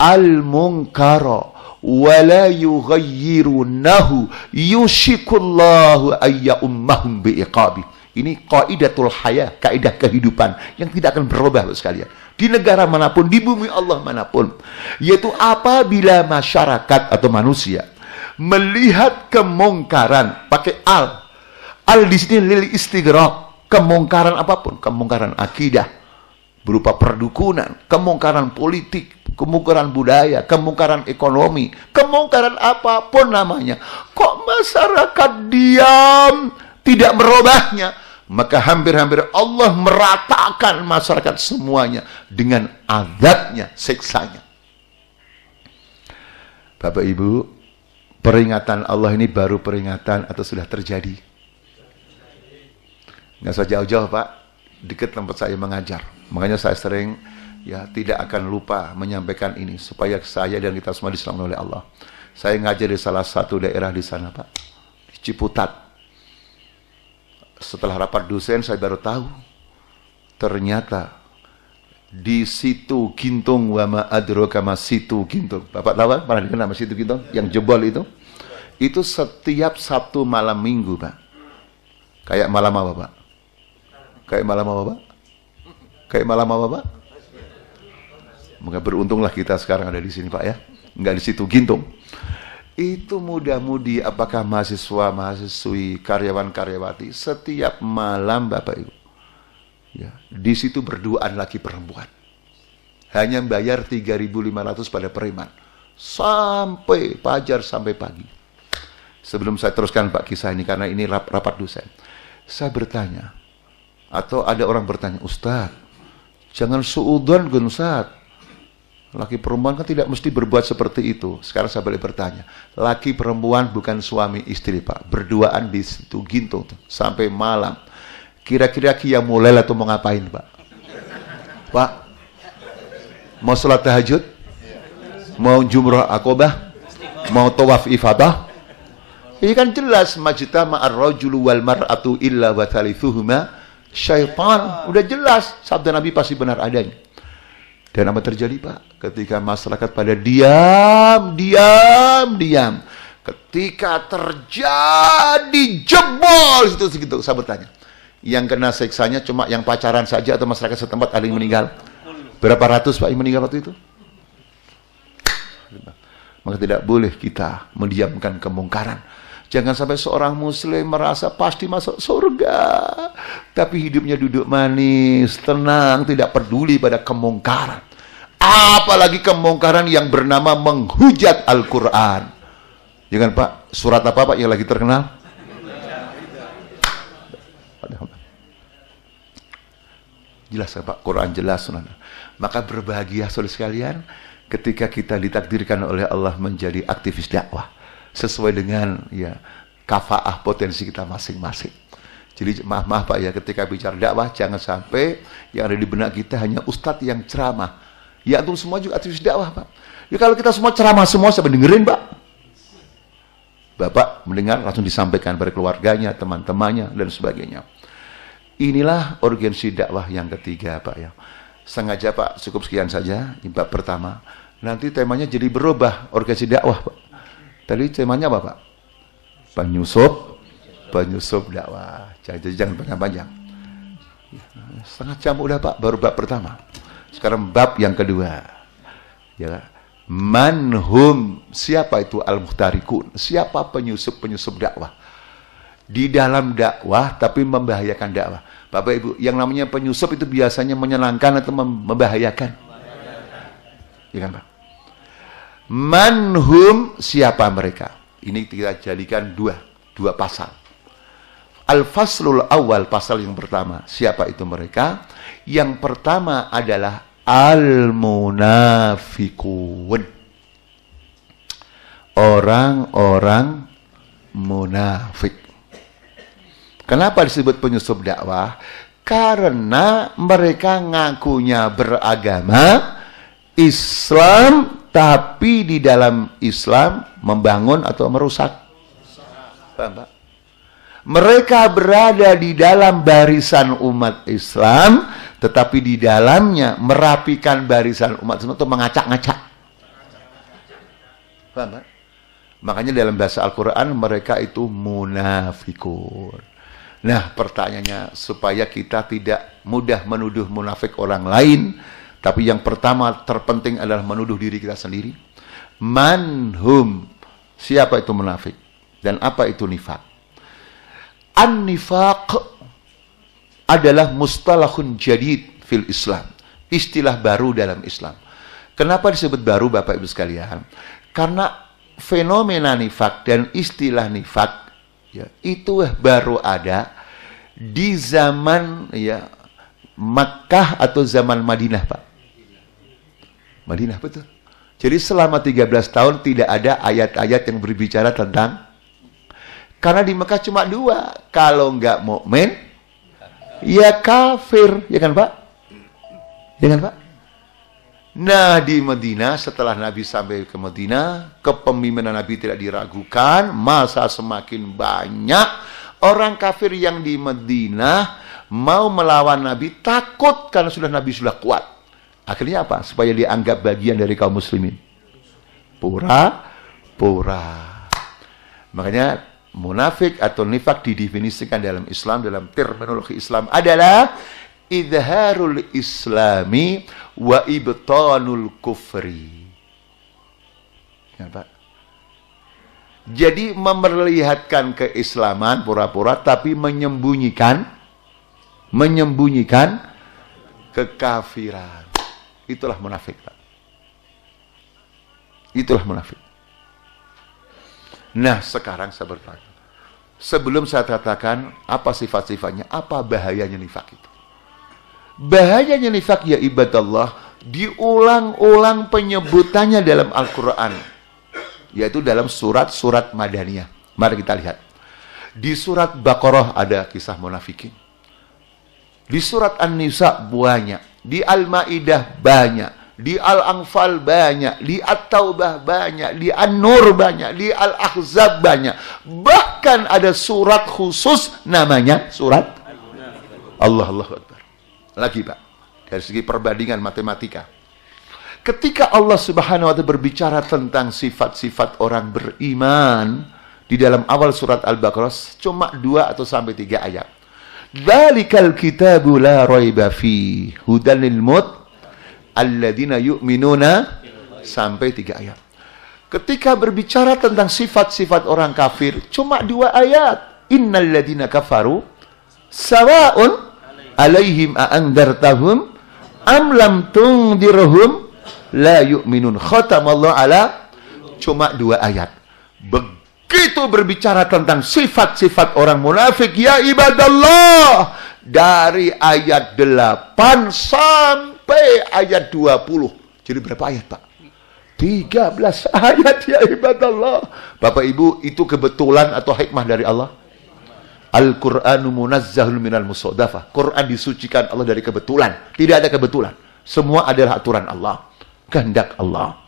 al-munkara wa la yughayyirunahu yushikullahu ayya ummahum bi'iqabi." Ini qaidatul haya, kaidah kehidupan yang tidak akan berubah, sekalian. Di negara manapun, di bumi Allah manapun, yaitu apabila masyarakat atau manusia melihat kemungkaran, pakai al di sini lil istighraq, Kemungkaran apapun, kemungkaran akidah, berupa perdukunan, kemungkaran politik, kemungkaran budaya, kemungkaran ekonomi, kemungkaran apapun namanya. Kok masyarakat diam, tidak merubahnya? Maka hampir-hampir Allah meratakan masyarakat semuanya dengan azabnya, siksanya. Bapak Ibu, peringatan Allah ini baru peringatan atau sudah terjadi? Nggak usah jauh-jauh Pak, dekat tempat saya mengajar. Makanya saya sering tidak akan lupa menyampaikan ini supaya saya dan kita semua diselamatkan oleh Allah. Saya ngajar di salah satu daerah di sana Pak, di Ciputat. Setelah rapat dosen saya baru tahu ternyata di Situ Gintung, wa ma adraka ma Situ Gintung. Bapak tahu kan? Pernah dikenal sama Situ Gintung? Yang jebol itu? Itu setiap Sabtu malam Minggu Pak. Kayak malam apa Pak? Kayak malam apa Pak? Kayak malam apa Pak? Maka beruntunglah kita sekarang ada di sini Pak ya. Enggak di Situ Gintung. Itu mudah-mudi apakah mahasiswa, mahasiswi, karyawan-karyawati setiap malam Bapak Ibu. Ya, di situ berduaan laki perempuan. Hanya bayar 3.500 pada periman. Sampai fajar sampai pagi. Sebelum saya teruskan Pak kisah ini karena ini rapat dosen. Saya bertanya, atau ada orang bertanya, Ustaz, jangan suudzon kan Ustaz. Laki perempuan kan tidak mesti berbuat seperti itu. Sekarang saya balik bertanya, laki perempuan bukan suami istri Pak. Berduaan di Situ Gintung sampai malam. Kira-kira Qiyamul Lail atau mau ngapain Pak? Pak, mau sholat tahajud? Mau jumrah akobah? Mau tawaf ifadah? Ini kan jelas majtama ar-rajulu wal mar'atu illa wa thalithuhuma syaitan. Udah jelas sabda Nabi pasti benar adanya. Dan apa terjadi Pak? Ketika masyarakat pada diam. Ketika terjadi jebol segitu saya bertanya. Yang kena siksanya cuma yang pacaran saja atau masyarakat setempat ada yang meninggal? Berapa ratus Pak yang meninggal waktu itu? Maka tidak boleh kita mendiamkan kemungkaran. Jangan sampai seorang muslim merasa pasti masuk surga, tapi hidupnya duduk manis, tenang, tidak peduli pada kemungkaran. Apalagi kemungkaran yang bernama menghujat Al-Quran. Jangan Pak, surat apa Pak yang lagi terkenal? Jelas ya Pak, Quran jelas. Maka berbahagia saudara sekalian ketika kita ditakdirkan oleh Allah menjadi aktivis dakwah sesuai dengan kafaah potensi kita masing-masing. Jadi maaf Pak ya, ketika bicara dakwah jangan sampai yang ada di benak kita hanya ustadz yang ceramah. Ya antum semua juga aktivis dakwah Pak. Ya kalau kita semua ceramah semua siapa dengerin Pak? Bapak mendengar langsung disampaikan pada keluarganya, teman-temannya dan sebagainya. Inilah urgensi dakwah yang ketiga Pak ya. Sengaja Pak cukup sekian saja di bab pertama. Nanti temanya jadi berubah urgensi dakwah Pak. Tadi temanya apa Pak? Penyusup dakwah. Jangan panjang-panjang. Setengah jam udah Pak, baru bab pertama. Sekarang bab yang kedua. Ya. Manhum, siapa itu al-muhtarikun? Siapa penyusup dakwah? Di dalam dakwah tapi membahayakan dakwah. Bapak Ibu, yang namanya penyusup itu biasanya menyenangkan atau membahayakan? Ya kan Pak? Manhum, siapa mereka? Ini kita jadikan dua pasal. Al-faslul awal, pasal yang pertama. Siapa itu mereka? Yang pertama adalah al-munafikun. Orang-orang munafik. Kenapa disebut penyusup dakwah? Karena mereka ngakunya beragama Islam, tapi di dalam Islam membangun atau merusak. Paham, Pak? Mereka berada di dalam barisan umat Islam, tetapi di dalamnya merapikan barisan umat Islam atau mengacak-ngacak. Paham, Pak? Makanya dalam bahasa Al-Quran mereka itu munafikun. Nah, pertanyaannya supaya kita tidak mudah menuduh munafik orang lain, tapi yang pertama terpenting adalah menuduh diri kita sendiri. Manhum, siapa itu munafik dan apa itu nifak? An-nifaq adalah mustalahun jadid fil Islam. Istilah baru dalam Islam. Kenapa disebut baru Bapak Ibu sekalian? Karena fenomena nifak dan istilah nifak ya, itu baru ada di zaman ya Makkah atau zaman Madinah, Pak. Madinah, betul. Jadi selama 13 tahun tidak ada ayat-ayat yang berbicara tentang, karena di Mekah cuma 2, kalau nggak mukmin ya kafir, ya kan Pak? Ya kan Pak? Nah di Madinah, setelah Nabi sampai ke Madinah, kepemimpinan Nabi tidak diragukan, masa semakin banyak orang kafir yang di Madinah mau melawan Nabi, takut karena Nabi sudah kuat. Akhirnya apa? Supaya dianggap bagian dari kaum muslimin. Pura-pura. Makanya munafik atau nifak didefinisikan dalam Islam, dalam terminologi Islam adalah idharul islami wa ibtanul kufri. Ya, Pak. Jadi memperlihatkan keislaman pura-pura tapi menyembunyikan kekafiran. Itulah munafik, Pak. Itulah munafik. Nah, sekarang saya bertanya. Sebelum saya katakan apa sifat-sifatnya, apa bahayanya nifak itu? Bahayanya nifak ya ibadallah, diulang-ulang penyebutannya dalam Al-Quran. Yaitu dalam surat-surat Madaniyah. Mari kita lihat. Di surat Baqarah ada kisah munafikin. Di surat An-Nisa banyak. Di Al-Ma'idah banyak. Di Al-Anfal banyak. Di At-Taubah banyak. Di An-Nur banyak. Di Al-Ahzab banyak. Bahkan ada surat khusus namanya surat Allahu Akbar. Lagi Pak, dari segi perbandingan matematika. Ketika Allah Subhanahu wa Ta'ala berbicara tentang sifat-sifat orang beriman di dalam awal surat Al-Baqarah cuma 2 atau sampai 3 ayat. Dzalikal kitabu la raiba fi hudan lil alladzina yu'minuna sampai 3 ayat. Ketika berbicara tentang sifat-sifat orang kafir cuma 2 ayat. Innal ladzina kafaru sawa'un alaihim a'andartahum am lam tundirhum la yu'minun. Khatamallahu ala, cuma 2 ayat. Begitu berbicara tentang sifat-sifat orang munafik ya ibadallah, dari ayat 8 sampai ayat 20. Jadi berapa ayat, Pak? 13 ayat ya ibadallah. Bapak Ibu, itu kebetulan atau hikmah dari Allah? Al-Qur'anu munazzahul minal musodafah. Quran disucikan Allah dari kebetulan. Tidak ada kebetulan. Semua adalah aturan Allah, kehendak Allah.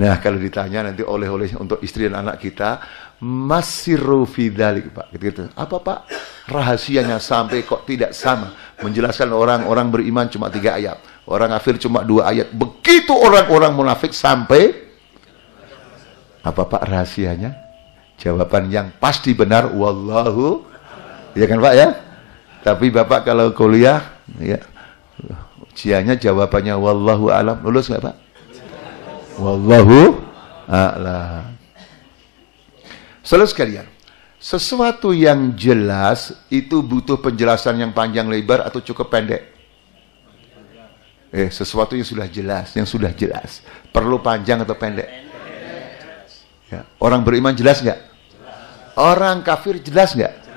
Nah, kalau ditanya nanti oleh-oleh untuk istri dan anak kita, masiru fi dzalik, Pak. Gitu. Apa, Pak? Rahasianya sampai kok tidak sama? Menjelaskan orang-orang beriman cuma 3 ayat. Orang kafir cuma 2 ayat. Begitu orang-orang munafik sampai apa, Pak, rahasianya? Jawaban yang pasti benar, wallahu. Ya kan, Pak ya? Tapi Bapak kalau kuliah, ya, ujiannya jawabannya wallahu alam. Lulus nggak, Pak? Wallahu a'lam. Saudara sekalian, sesuatu yang jelas itu butuh penjelasan yang panjang lebar atau cukup pendek? Sesuatu yang sudah jelas, perlu panjang atau pendek? Ya. Orang beriman jelas nggak? Orang kafir jelas nggak?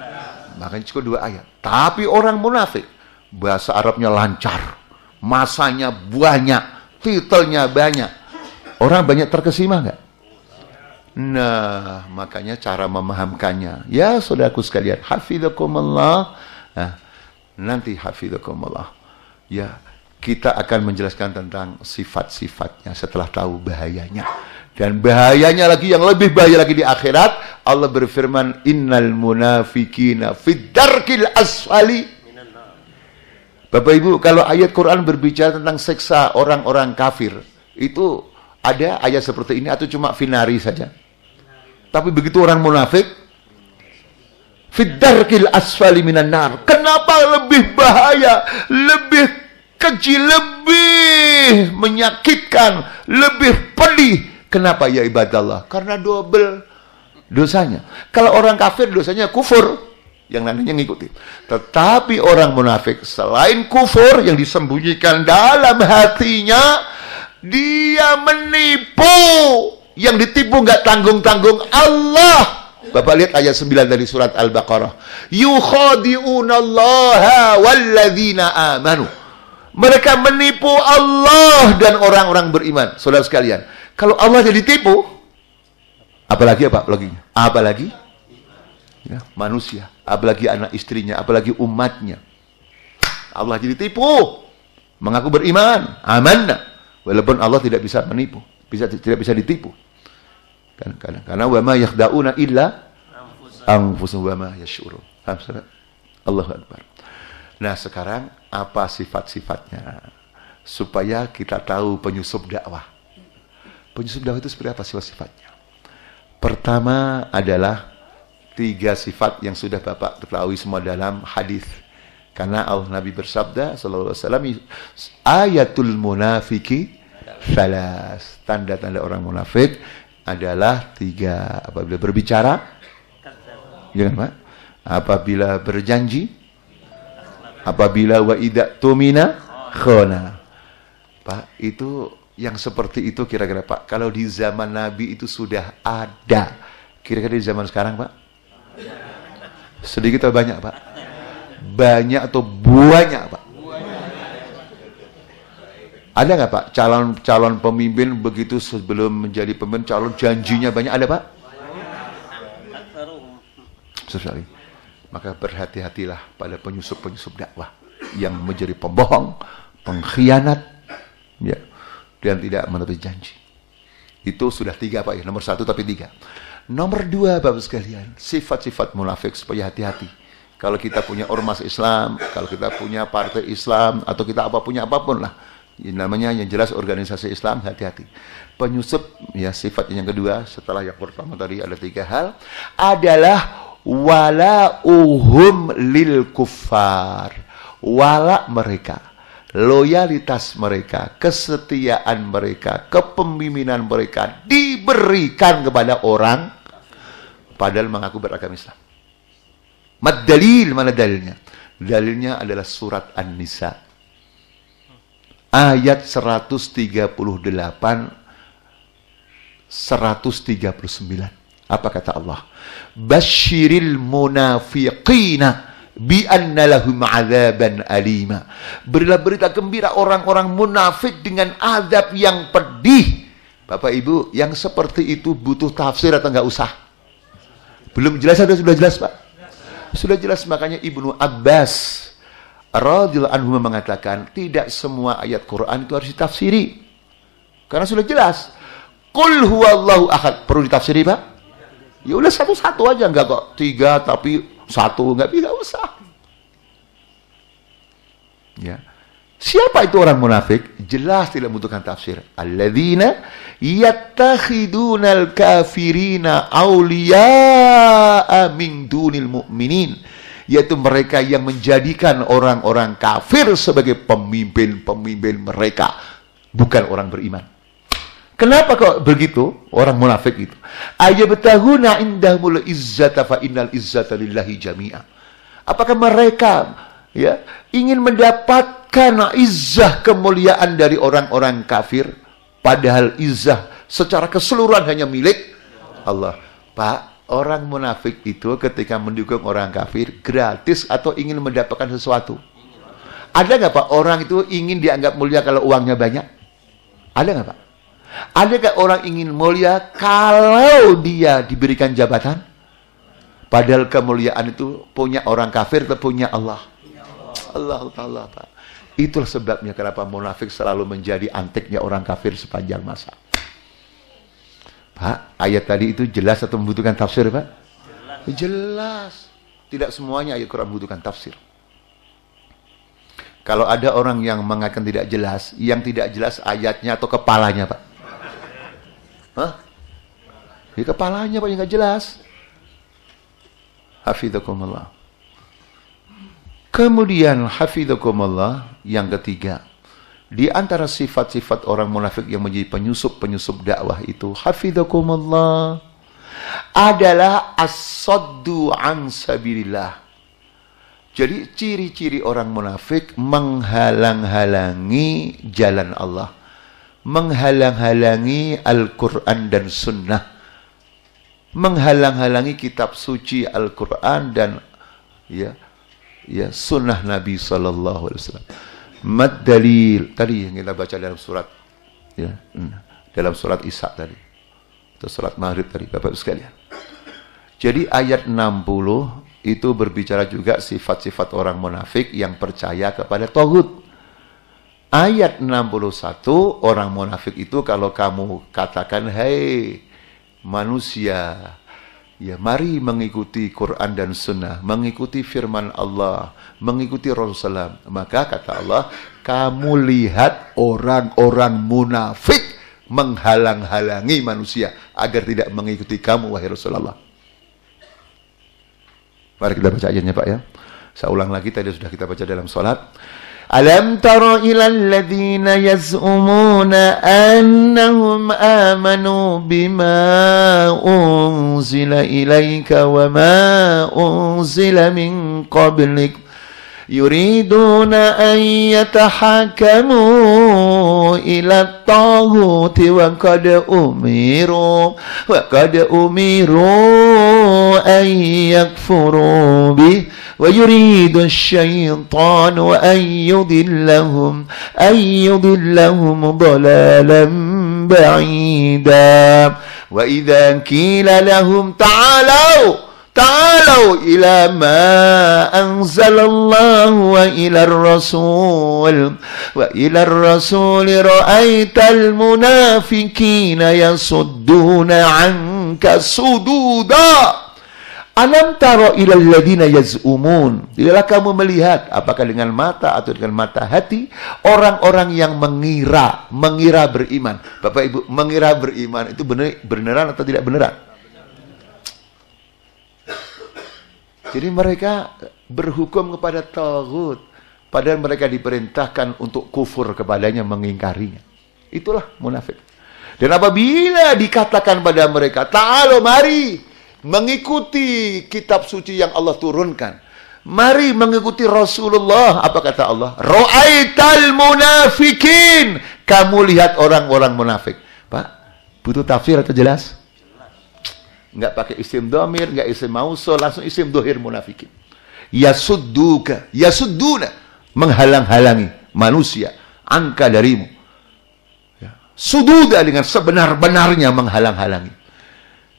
Makanya cukup 2 ayat. Tapi orang munafik, bahasa Arabnya lancar, masanya banyak, titelnya banyak. Orang banyak terkesima nggak? Nah, makanya cara memahamkannya. Ya, saudaraku sekalian, hafizakumullah. Nah, nanti hafizakumullah. Ya, kita akan menjelaskan tentang sifat-sifatnya setelah tahu bahayanya. Dan bahayanya lagi, yang lebih bahaya lagi di akhirat, Allah berfirman, innal munafikina fid darkil asfali. Bapak Ibu, kalau ayat Quran berbicara tentang siksa orang-orang kafir, itu ada ayat seperti ini atau cuma finari saja? Tapi begitu orang munafik, fid darkil asfali minan nar. Kenapa lebih bahaya, lebih keji, lebih menyakitkan, lebih pedih? Kenapa ya ibadallah? Karena double dosanya. Kalau orang kafir dosanya kufur, yang lainnya ngikuti. Tetapi orang munafik selain kufur yang disembunyikan dalam hatinya, dia menipu. Yang ditipu nggak tanggung-tanggung Allah. Bapak lihat ayat 9 dari surat Al-Baqarah. Yukhadi'unallaha walladzina amanu. Mereka menipu Allah dan orang-orang beriman. Saudara sekalian, kalau Allah jadi tipu, apalagi apa? Apalagi ya, manusia, apalagi anak istrinya, apalagi umatnya. Allah jadi tipu, mengaku beriman, amanah, walaupun Allah tidak bisa menipu, tidak bisa ditipu. Karena wa ma yakhda'una illa anfusahum wa ma yash'urun. Allahu Akbar. Nah, sekarang apa sifat-sifatnya supaya kita tahu penyusup dakwah. Penyusup dakwah itu seperti apa sifat-sifatnya? Pertama adalah 3 sifat yang sudah Bapak ketahui semua dalam hadis. Karena Nabi bersabda sallallahu alaihi wasallam, ayatul munafiki salas. Tanda-tanda orang munafik adalah 3. Apabila berbicara, jangan Pak. Apabila berjanji, apabila wa idza tumina khana. Pak, itu yang seperti itu kira-kira Pak, kalau di zaman Nabi itu sudah ada. Kira-kira di zaman sekarang Pak? Sedikit atau banyak Pak? Banyak atau banyak Pak? Ada nggak Pak calon pemimpin begitu sebelum menjadi pemimpin calon janjinya banyak, ada Pak? Sekali. Maka berhati-hatilah pada penyusup-penyusup dakwah yang menjadi pembohong, pengkhianat, ya, dan tidak menepi janji. Itu sudah 3 Pak ya, nomor 1 tapi 3. Nomor 2 Bapak sekalian, sifat-sifat munafik supaya hati-hati. Kalau kita punya ormas Islam, kalau kita punya partai Islam, atau kita punya apapun lah, namanya yang jelas organisasi Islam, hati-hati. Penyusup ya, sifat yang kedua setelah yang pertama tadi ada 3 hal adalah wala'uhum lil kuffar. Wala mereka, loyalitas mereka, kesetiaan mereka, kepemimpinan mereka diberikan kepada orang padahal mengaku beragama Islam. Mad dalil, mana dalilnya? Dalilnya adalah surat An-Nisa ayat 138 139. Apa kata Allah? Basyiril munafiqina bi anna lahum adzaban alima. Berilah berita gembira orang-orang munafik dengan azab yang pedih. Bapak Ibu, yang seperti itu butuh tafsir atau enggak usah? Belum jelas atau sudah jelas, Pak? Sudah jelas, makanya Ibnu Abbas radhiyallahu anhu mengatakan tidak semua ayat Quran itu harus ditafsiri. Karena sudah jelas. Qul huwallahu ahad. Perlu ditafsiri, Pak? Ya udah satu-satu aja, enggak kok 3 tapi 1, enggak usah. Ya. Siapa itu orang munafik? Jelas tidak membutuhkan tafsir. Alladzina yattakhidunal kafirina awliya'a min dunil mu'minin. Yaitu mereka yang menjadikan orang-orang kafir sebagai pemimpin-pemimpin mereka, bukan orang beriman. Kenapa kok begitu orang munafik itu? Ayabtahuna indahumul izzata fa innal izzata lillahi jami'a. Apakah mereka ya ingin mendapatkan izzah kemuliaan dari orang-orang kafir, padahal izzah secara keseluruhan hanya milik Allah? Pak, orang munafik itu ketika mendukung orang kafir gratis atau ingin mendapatkan sesuatu? Ada nggak Pak orang itu ingin dianggap mulia kalau uangnya banyak? Ada nggak Pak? Ada nggak orang ingin mulia kalau dia diberikan jabatan? Padahal kemuliaan itu punya orang kafir atau punya Allah? Allah Ta'ala Pak. Itulah sebabnya kenapa munafik selalu menjadi antiknya orang kafir sepanjang masa. Pak, ayat tadi itu jelas atau membutuhkan tafsir, Pak? Jelas. Tidak semuanya ayat Quran membutuhkan tafsir. Kalau ada orang yang mengatakan tidak jelas, yang tidak jelas ayatnya atau kepalanya, Pak? Hah? Di kepalanya Pak yang nggak jelas. Hafidzakumullah. Kemudian hafidzakumullah yang ketiga, di antara sifat-sifat orang munafik yang menjadi penyusup dakwah itu, hafidzakumullah, adalah as-saddu an sabilillah. Jadi ciri-ciri orang munafik menghalang-halangi jalan Allah, menghalang-halangi Al-Quran dan Sunnah, menghalang-halangi kitab suci Al-Quran dan Sunnah Nabi Sallallahu Alaihi Wasallam. Mad dalil tadi yang kita baca dalam surat dalam surat Isra tadi atau surat Maghrib tadi, Bapak sekalian. Jadi ayat 60 itu berbicara juga sifat-sifat orang munafik yang percaya kepada Taghut. Ayat 61, orang munafik itu kalau kamu katakan, "Hei manusia, ya mari mengikuti Quran dan Sunnah, mengikuti firman Allah, mengikuti Rasulullah." Maka kata Allah, kamu lihat orang-orang munafik menghalang-halangi manusia agar tidak mengikuti kamu, wahai Rasulullah. Mari kita baca ayatnya, Pak, ya. Saya ulang lagi, tadi sudah kita baca dalam salat. Alam tara ilal ladzina yaz'umuna annahum amanu bima unzila ilaika wa ma unzila min qablik yuriduna an yatahakamu ila at-taghuti wa qad umiru an yakfuru bih wa yuridu asy-syaitanu an yudillahum dhalalan ba'ida wa idza qila lahum تعالوا إلى ما أنزل الله وإلى الرسول رأيت المنافقين يصدون عنك صدودا. Alam taro ilal ladina yaz'umun. Tidaklah kamu melihat, apakah dengan mata atau dengan mata hati, orang-orang yang mengira beriman. Bapak Ibu, mengira beriman itu beneran atau tidak beneran? Jadi mereka berhukum kepada Taghut, padahal mereka diperintahkan untuk kufur kepadanya, mengingkarinya. Itulah munafik. Dan apabila dikatakan pada mereka, "Ta'alu, mari mengikuti kitab suci yang Allah turunkan, mari mengikuti Rasulullah," apa kata Allah? "Ra'aital munafikin." Kamu lihat orang-orang munafik. Pak, butuh tafsir atau jelas? Enggak pakai isim dhamir, enggak isim mausul, langsung isim dhohir munafikin. Yasudduna, menghalang-halangi manusia, angka darimu. Sududa, dengan sebenar-benarnya menghalang-halangi.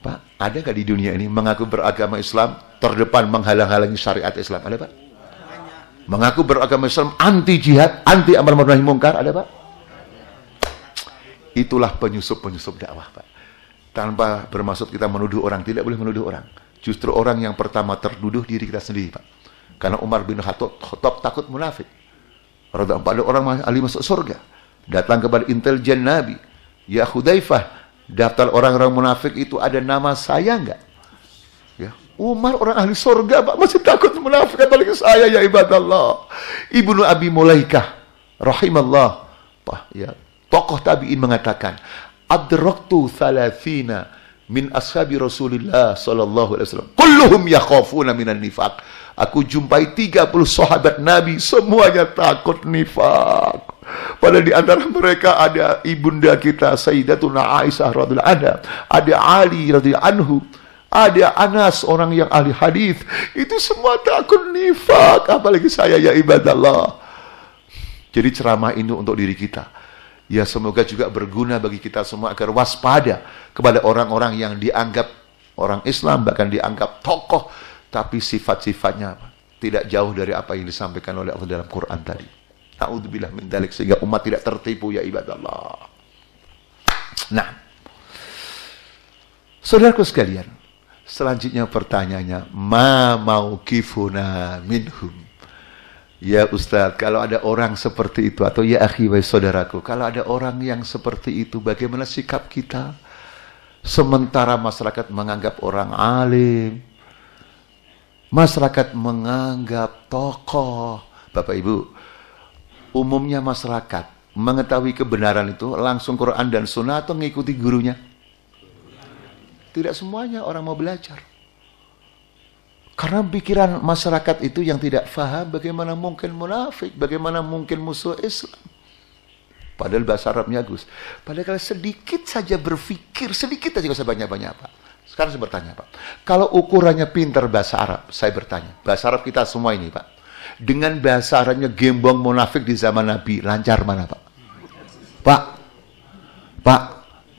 Pak, ada nggak di dunia ini mengaku beragama Islam terdepan menghalang-halangi syariat Islam? Ada, Pak? Mengaku beragama Islam anti jihad, anti amar ma'ruf nahi munkar, ada, Pak? Itulah penyusup-penyusup dakwah, Pak. Tanpa bermaksud kita menuduh orang, tidak boleh menuduh orang. Justru orang yang pertama tertuduh diri kita sendiri, Pak. Karena Umar bin Khattab takut munafik. Pada orang ahli masuk surga, datang kepada intelijen Nabi, "Ya Hudzaifah, daftar orang-orang munafik itu ada nama saya enggak?" Ya, Umar orang ahli surga, Pak, masih takut munafik, apalagi saya, ya ibadallah. Ibnu Abi Mulaikah rahimallah, Pak, ya, tokoh tabi'in mengatakan, "Adraktu 30 min ashabi Rasulillah sallallahu alaihi wasallam. Kulluhum yakhafuna minan nifaq." Aku jumpai 30 sahabat Nabi, semuanya takut nifak. Padahal di antara mereka ada ibunda kita Sayyidatuna Aisyah radhiyallahu anha, ada Ali radhiyallahu anhu, ada Anas orang yang ahli hadis. Itu semua takut nifak, apalagi saya, ya ibadallah. Jadi ceramah ini untuk diri kita. Ya, semoga juga berguna bagi kita semua agar waspada kepada orang-orang yang dianggap orang Islam, bahkan dianggap tokoh, tapi sifat-sifatnya tidak jauh dari apa yang disampaikan oleh Allah dalam Quran tadi. A'udzubillah min dzalik, sehingga umat tidak tertipu, ya ibadallah. Nah, saudaraku sekalian, selanjutnya pertanyaannya, ma mauqifuna minhum? Ya Ustaz, kalau ada orang seperti itu, atau ya akhi wa saudaraku, kalau ada orang yang seperti itu, bagaimana sikap kita? Sementara masyarakat menganggap orang alim, masyarakat menganggap tokoh. Bapak Ibu, umumnya masyarakat mengetahui kebenaran itu langsung Quran dan Sunnah atau mengikuti gurunya? Tidak semuanya orang mau belajar. Karena pikiran masyarakat itu yang tidak faham bagaimana mungkin munafik, bagaimana mungkin musuh Islam. Padahal bahasa Arabnya Gus. Padahal kalau sedikit saja berpikir, sedikit saja, gak usah banyak-banyak Pak. Sekarang saya bertanya Pak, kalau ukurannya pintar bahasa Arab, saya bertanya, bahasa Arab kita semua ini Pak, dengan bahasa Arabnya gembong munafik di zaman Nabi, lancar mana Pak? Pak,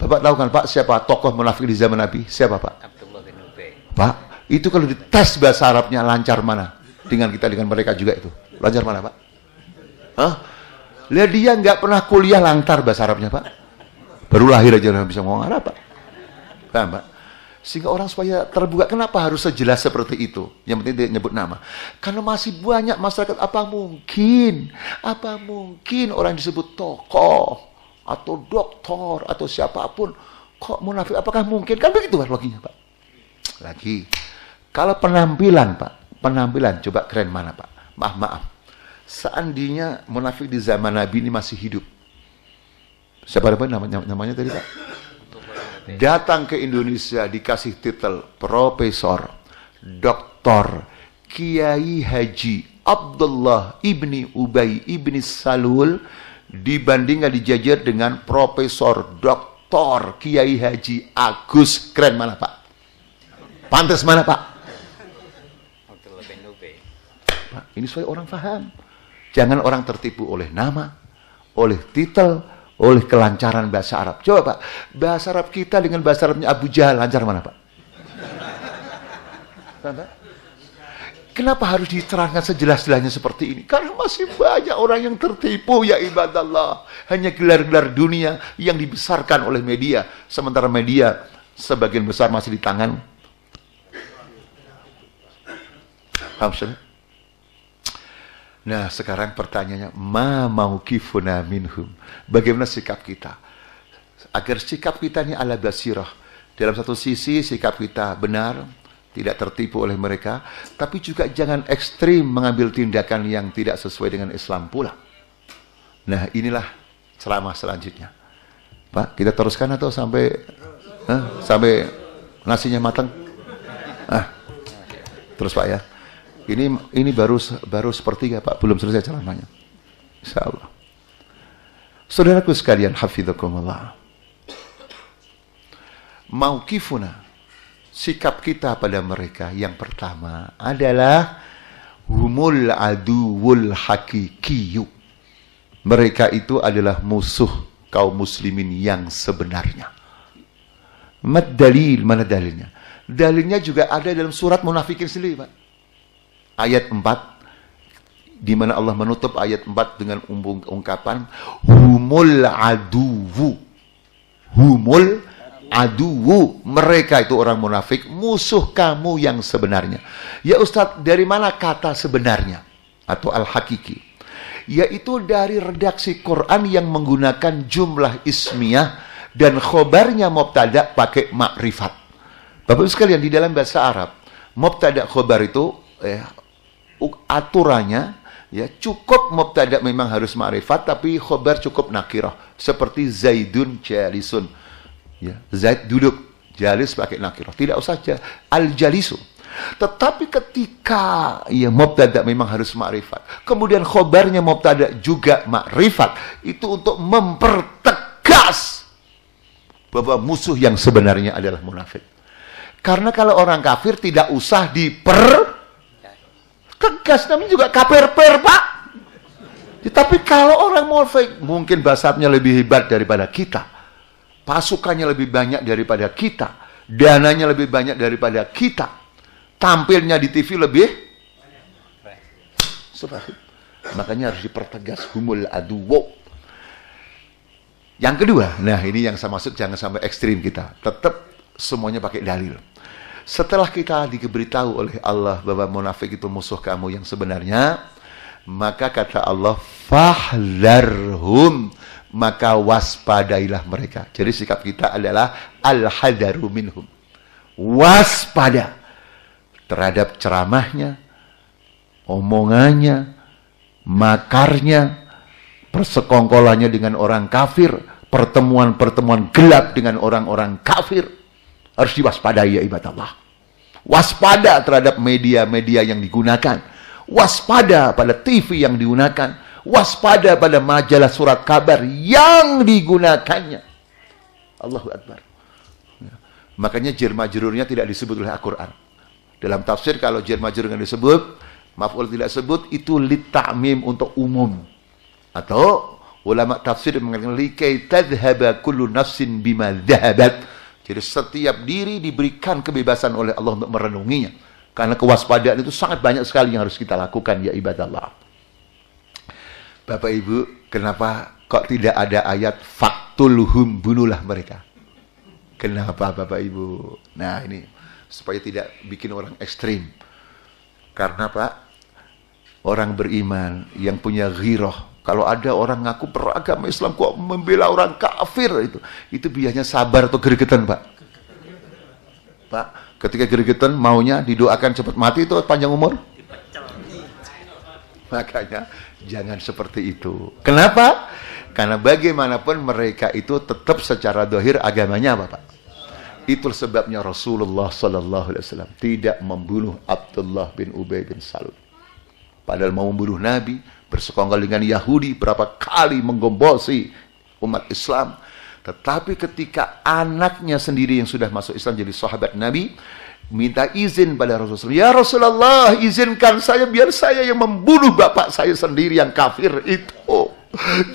Bapak tahu kan Pak siapa tokoh munafik di zaman Nabi? Siapa Pak? Abdullah bin Ubay. Pak, itu kalau dites bahasa Arabnya lancar mana? Dengan kita, dengan mereka juga itu. Lancar mana Pak? Hah? Lihat dia nggak pernah kuliah lancar bahasa Arabnya Pak. Baru lahir aja udah bisa ngomong Arab Pak. Paham Pak? Sehingga orang supaya terbuka, kenapa harus sejelas seperti itu? Yang penting dia nyebut nama. Karena masih banyak masyarakat, apa mungkin orang disebut tokoh atau doktor atau siapapun kok munafik? Apakah mungkin? Kan begitu Pak loginya Pak. Lagi, kalau penampilan Pak, penampilan coba keren mana Pak? Maaf. Seandainya munafik di zaman Nabi ini masih hidup, siapa namanya tadi Pak? Datang ke Indonesia dikasih titel Profesor, Doktor, Kiai Haji Abdullah ibni Ubay ibni Salul, dibandingkan dijajar dengan Profesor, Doktor, Kiai Haji Agus, keren mana Pak? Pantas mana Pak? Abdullah bin Ubay. Pak, ini supaya orang paham. Jangan orang tertipu oleh nama, oleh titel, oleh kelancaran bahasa Arab. Coba Pak, bahasa Arab kita dengan bahasa Arabnya Abu Jahal lancar mana Pak? Kenapa harus diterangkan sejelas-jelasnya seperti ini? Karena masih banyak orang yang tertipu ya ibadallah. Hanya gelar-gelar dunia yang dibesarkan oleh media. Sementara media sebagian besar masih di tangan. Nah sekarang pertanyaannya, ma mauqifuna minhum, bagaimana sikap kita agar sikap kita ini ala basirah. Dalam satu sisi sikap kita benar, tidak tertipu oleh mereka, tapi juga jangan ekstrim mengambil tindakan yang tidak sesuai dengan Islam pula. Nah inilah ceramah selanjutnya Pak, kita teruskan atau sampai nasinya matang? Terus Pak ya. Ini baru sepertiga Pak, belum selesai ceramahnya. Insyaallah. Saudaraku sekalian, hafizakumullah. Mauqifuna, sikap kita pada mereka yang pertama adalah humul aduwul haqiqiyu. Mereka itu adalah musuh kaum muslimin yang sebenarnya. Mad dalil, mana dalilnya? Dalilnya juga ada dalam surat Munafikin sendiri Pak. Ayat 4, di mana Allah menutup ayat 4 dengan ungkapan humul aduwu, mereka itu orang munafik, musuh kamu yang sebenarnya. Ya Ustadz, dari mana kata sebenarnya atau al-hakiki? Yaitu dari redaksi Quran yang menggunakan jumlah ismiyah dan khobarnya mubtada pakai makrifat. Bapak sekalian, di dalam bahasa Arab mubtada khobar itu aturannya ya cukup mubtada memang harus ma'rifat, tapi khobar cukup nakirah, seperti Zaidun jalisun ya, Zaid duduk, jalis pakai nakirah, tidak usah al jalisu. Tetapi ketika ya mubtada memang harus ma'rifat, kemudian khobarnya mubtada juga ma'rifat, itu untuk mempertegas bahwa musuh yang sebenarnya adalah munafik. Karena kalau orang kafir tidak usah tegas, namanya juga kafir-per Pak. Tapi kalau orang munafik, mungkin bahasanya lebih hebat daripada kita, pasukannya lebih banyak daripada kita, dananya lebih banyak daripada kita, tampilnya di TV lebih banyak. Makanya harus dipertegas humul aduwo. Yang kedua, nah ini yang saya maksud, jangan sampai ekstrim kita, tetap semuanya pakai dalil. Setelah kita diberitahu oleh Allah bahwa munafik itu musuh kamu yang sebenarnya, maka kata Allah, fahdharhum, maka waspadailah mereka. Jadi sikap kita adalah al-hadaru minhum, waspada terhadap ceramahnya, omongannya, makarnya, persekongkolannya dengan orang kafir, pertemuan-pertemuan gelap dengan orang-orang kafir. Harus diwaspadai ya ibadah Allah. Waspada terhadap media-media yang digunakan. Waspada pada TV yang digunakan. Waspada pada majalah surat kabar yang digunakannya. Allahu Akbar. Makanya jar majrurnya tidak disebut oleh Al-Quran. Dalam tafsir kalau jar majrur yang disebut, maf'ul tidak sebut, itu lit ta'mim untuk umum. Atau ulama tafsir mengatakan likai tadhhaba kullu nafsin bima dhahabat. Jadi setiap diri diberikan kebebasan oleh Allah untuk merenunginya. Karena kewaspadaan itu sangat banyak sekali yang harus kita lakukan, ya ibadallah. Bapak Ibu, kenapa kok tidak ada ayat faktuluhum, bunuhlah mereka? Kenapa Bapak Ibu? Nah ini, supaya tidak bikin orang ekstrim. Karena Pak, orang beriman yang punya ghirah, kalau ada orang ngaku beragama Islam kok membela orang kafir, itu biasanya sabar atau gregetan Pak. Pak, ketika gregetan maunya didoakan cepat mati itu panjang umur. Makanya jangan seperti itu. Kenapa? Karena bagaimanapun mereka itu tetap secara zahir agamanya apa Pak? Itu sebabnya Rasulullah Sallallahu Alaihi Wasallam tidak membunuh Abdullah bin Ubay bin Salul. Padahal mau membunuh Nabi, bersekongkol dengan Yahudi, berapa kali menggombosi umat Islam. Tetapi ketika anaknya sendiri yang sudah masuk Islam jadi sahabat Nabi, minta izin pada Rasulullah. Ya Rasulullah, izinkan saya biar saya yang membunuh bapak saya sendiri yang kafir itu.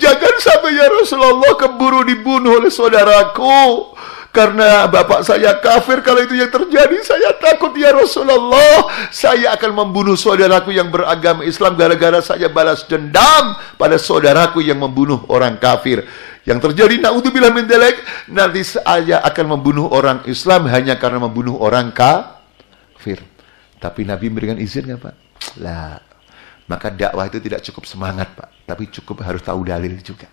Jangan sampai ya Rasulullah keburu dibunuh oleh saudaraku. Karena bapak saya kafir, kalau itu yang terjadi saya takut ya Rasulullah. Saya akan membunuh saudaraku yang beragama Islam gara-gara saya balas dendam pada saudaraku yang membunuh orang kafir. Yang terjadi naudzubillah min dzalik, nanti saya akan membunuh orang Islam hanya karena membunuh orang kafir. Tapi Nabi memberikan izin nggak Pak? Lah, maka dakwah itu tidak cukup semangat Pak, tapi cukup harus tahu dalil juga.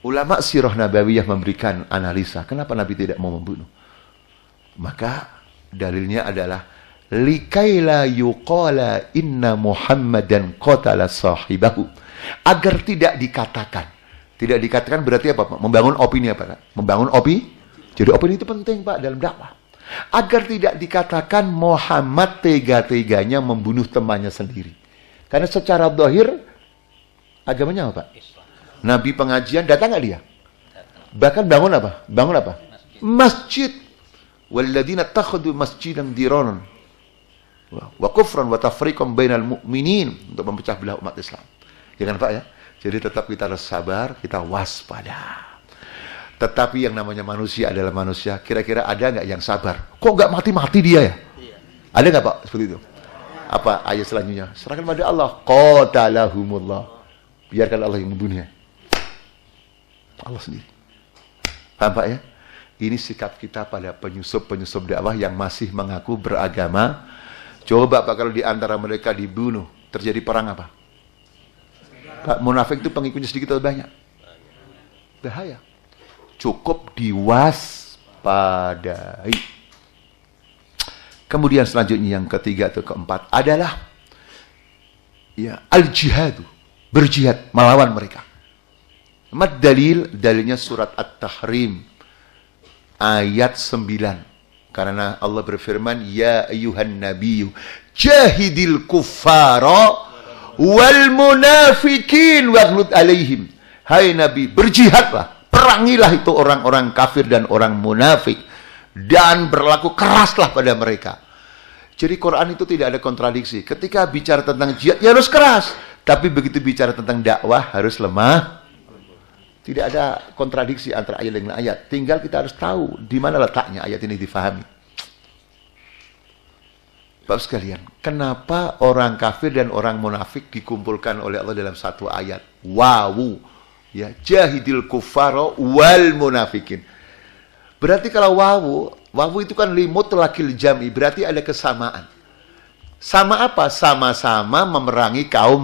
Ulama sirah nabawiyah memberikan analisa kenapa Nabi tidak mau membunuh. Maka dalilnya adalah likaila yuqala inna Muhammadan qatala sahibahu. Agar tidak dikatakan. Tidak dikatakan berarti apa Pak? Membangun opini apa Pak? Membangun opini. Jadi opini itu penting Pak dalam dakwah. Agar tidak dikatakan Muhammad tega-teganya membunuh temannya sendiri. Karena secara zahir agamanya apa Pak? Nabi pengajian datang nggak dia? Bahkan bangun apa? Bangun apa? Masjid. Walladzina takhadu masjidan diraran wa kufran wa tafriqan bainal mu'minin, untuk memecah belah umat Islam. Ya kan Pak ya? Jadi tetap kita harus sabar, kita waspada. Tetapi yang namanya manusia adalah manusia. Kira-kira ada nggak yang sabar? Kok nggak mati-mati dia ya? Ada nggak Pak seperti itu? Apa ayat selanjutnya? Serahkan pada Allah. Qatalahumullah. Biarkan Allah yang membunuhnya. Allah sendiri. Paham Pak ya? Ini sikap kita pada penyusup-penyusup dakwah yang masih mengaku beragama. Coba Pak kalau di antara mereka dibunuh, terjadi perang apa? Pak, munafik itu pengikutnya sedikit atau banyak? Bahaya. Cukup diwaspadai. Kemudian selanjutnya yang ketiga atau keempat adalah ya al-jihadu, berjihad melawan mereka. Mad dalil, dalilnya surat At-Tahrim ayat 9. Karena Allah berfirman, ya ayyuhan nabiyyu jahidil kuffara wal munafikin waghlud alaihim. Hai Nabi, berjihadlah, perangilah itu orang-orang kafir dan orang munafik, dan berlaku keraslah pada mereka. Jadi Quran itu tidak ada kontradiksi. Ketika bicara tentang jihad, ya harus keras. Tapi begitu bicara tentang dakwah, harus lemah. Tidak ada kontradiksi antara ayat dengan ayat. Tinggal kita harus tahu di mana letaknya ayat ini difahami. Bapak sekalian, kenapa orang kafir dan orang munafik dikumpulkan oleh Allah dalam satu ayat? Wawu, ya, jahidil kuffara wal munafikin. Berarti kalau wawu itu kan limutlaqil jam'i, berarti ada kesamaan. Sama apa? Sama-sama memerangi kaum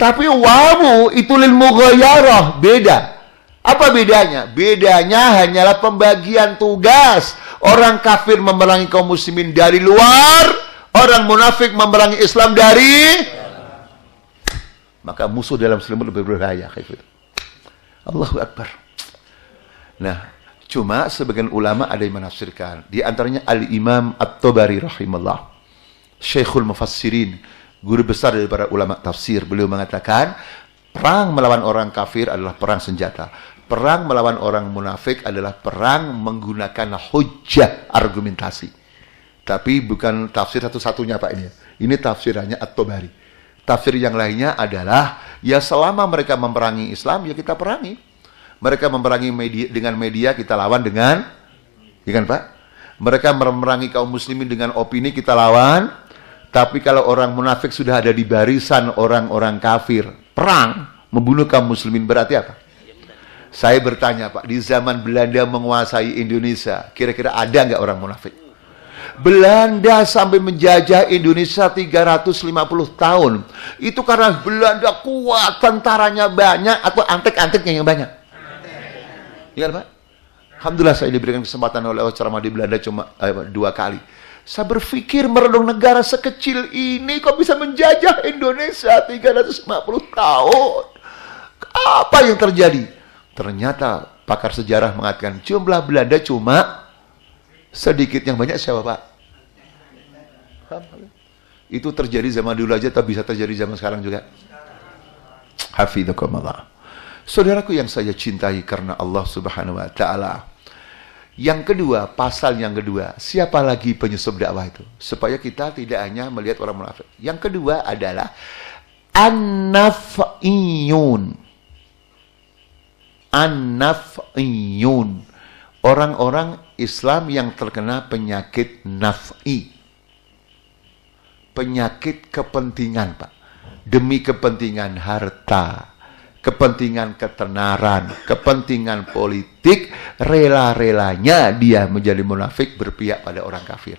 Tapi wawu itu lil mughayarah, beda. Apa bedanya? Bedanya hanyalah pembagian tugas. Orang kafir memerangi kaum muslimin dari luar, orang munafik memerangi Islam dari. Maka musuh dalam selimut lebih berbahaya. Allahu Akbar. Nah, Cuma sebagian ulama ada yang menafsirkan. Di antaranya Al-Imam At-Tabari rahimahullah, Syekhul Mufassirin, guru besar dari para ulama tafsir. Beliau mengatakan, perang melawan orang kafir adalah perang senjata. Perang melawan orang munafik adalah perang menggunakan hujjah, argumentasi. Tapi bukan tafsir satu-satunya Pak ini. Ini tafsirannya At-Tabari. Tafsir yang lainnya adalah, ya selama mereka memerangi Islam, ya kita perangi. Mereka memerangi dengan media, kita lawan dengan, ya kan Pak? Mereka memerangi kaum muslimin dengan opini, kita lawan. Tapi kalau orang munafik sudah ada di barisan orang-orang kafir, perang, membunuh kaum muslimin, berarti apa? Saya bertanya Pak, di zaman Belanda menguasai Indonesia, kira-kira ada nggak orang munafik? Belanda sampai menjajah Indonesia 350 tahun. Itu karena Belanda kuat, tentaranya banyak, atau antek-anteknya yang banyak? Ya Pak? Alhamdulillah saya diberikan kesempatan oleh ceramah di Belanda cuma 2 kali. Saya berpikir merenung negara sekecil ini kok bisa menjajah Indonesia 350 tahun. Apa yang terjadi? Ternyata pakar sejarah mengatakan jumlah Belanda cuma sedikit, yang banyak siapa Pak? Itu terjadi zaman dulu aja, tapi bisa terjadi zaman sekarang juga. Hafidzakumullah. Saudaraku yang saya cintai karena Allah Subhanahu wa taala. Yang kedua, pasal yang kedua, siapa lagi penyusup dakwah itu? Supaya kita tidak hanya melihat orang munafik. Yang kedua adalah an-naf'iyun. An-naf'iyun. Orang-orang Islam yang terkena penyakit naf'i. Penyakit kepentingan, Pak. Demi kepentingan harta, kepentingan ketenaran, kepentingan politik, rela-relanya dia menjadi munafik, berpihak pada orang kafir.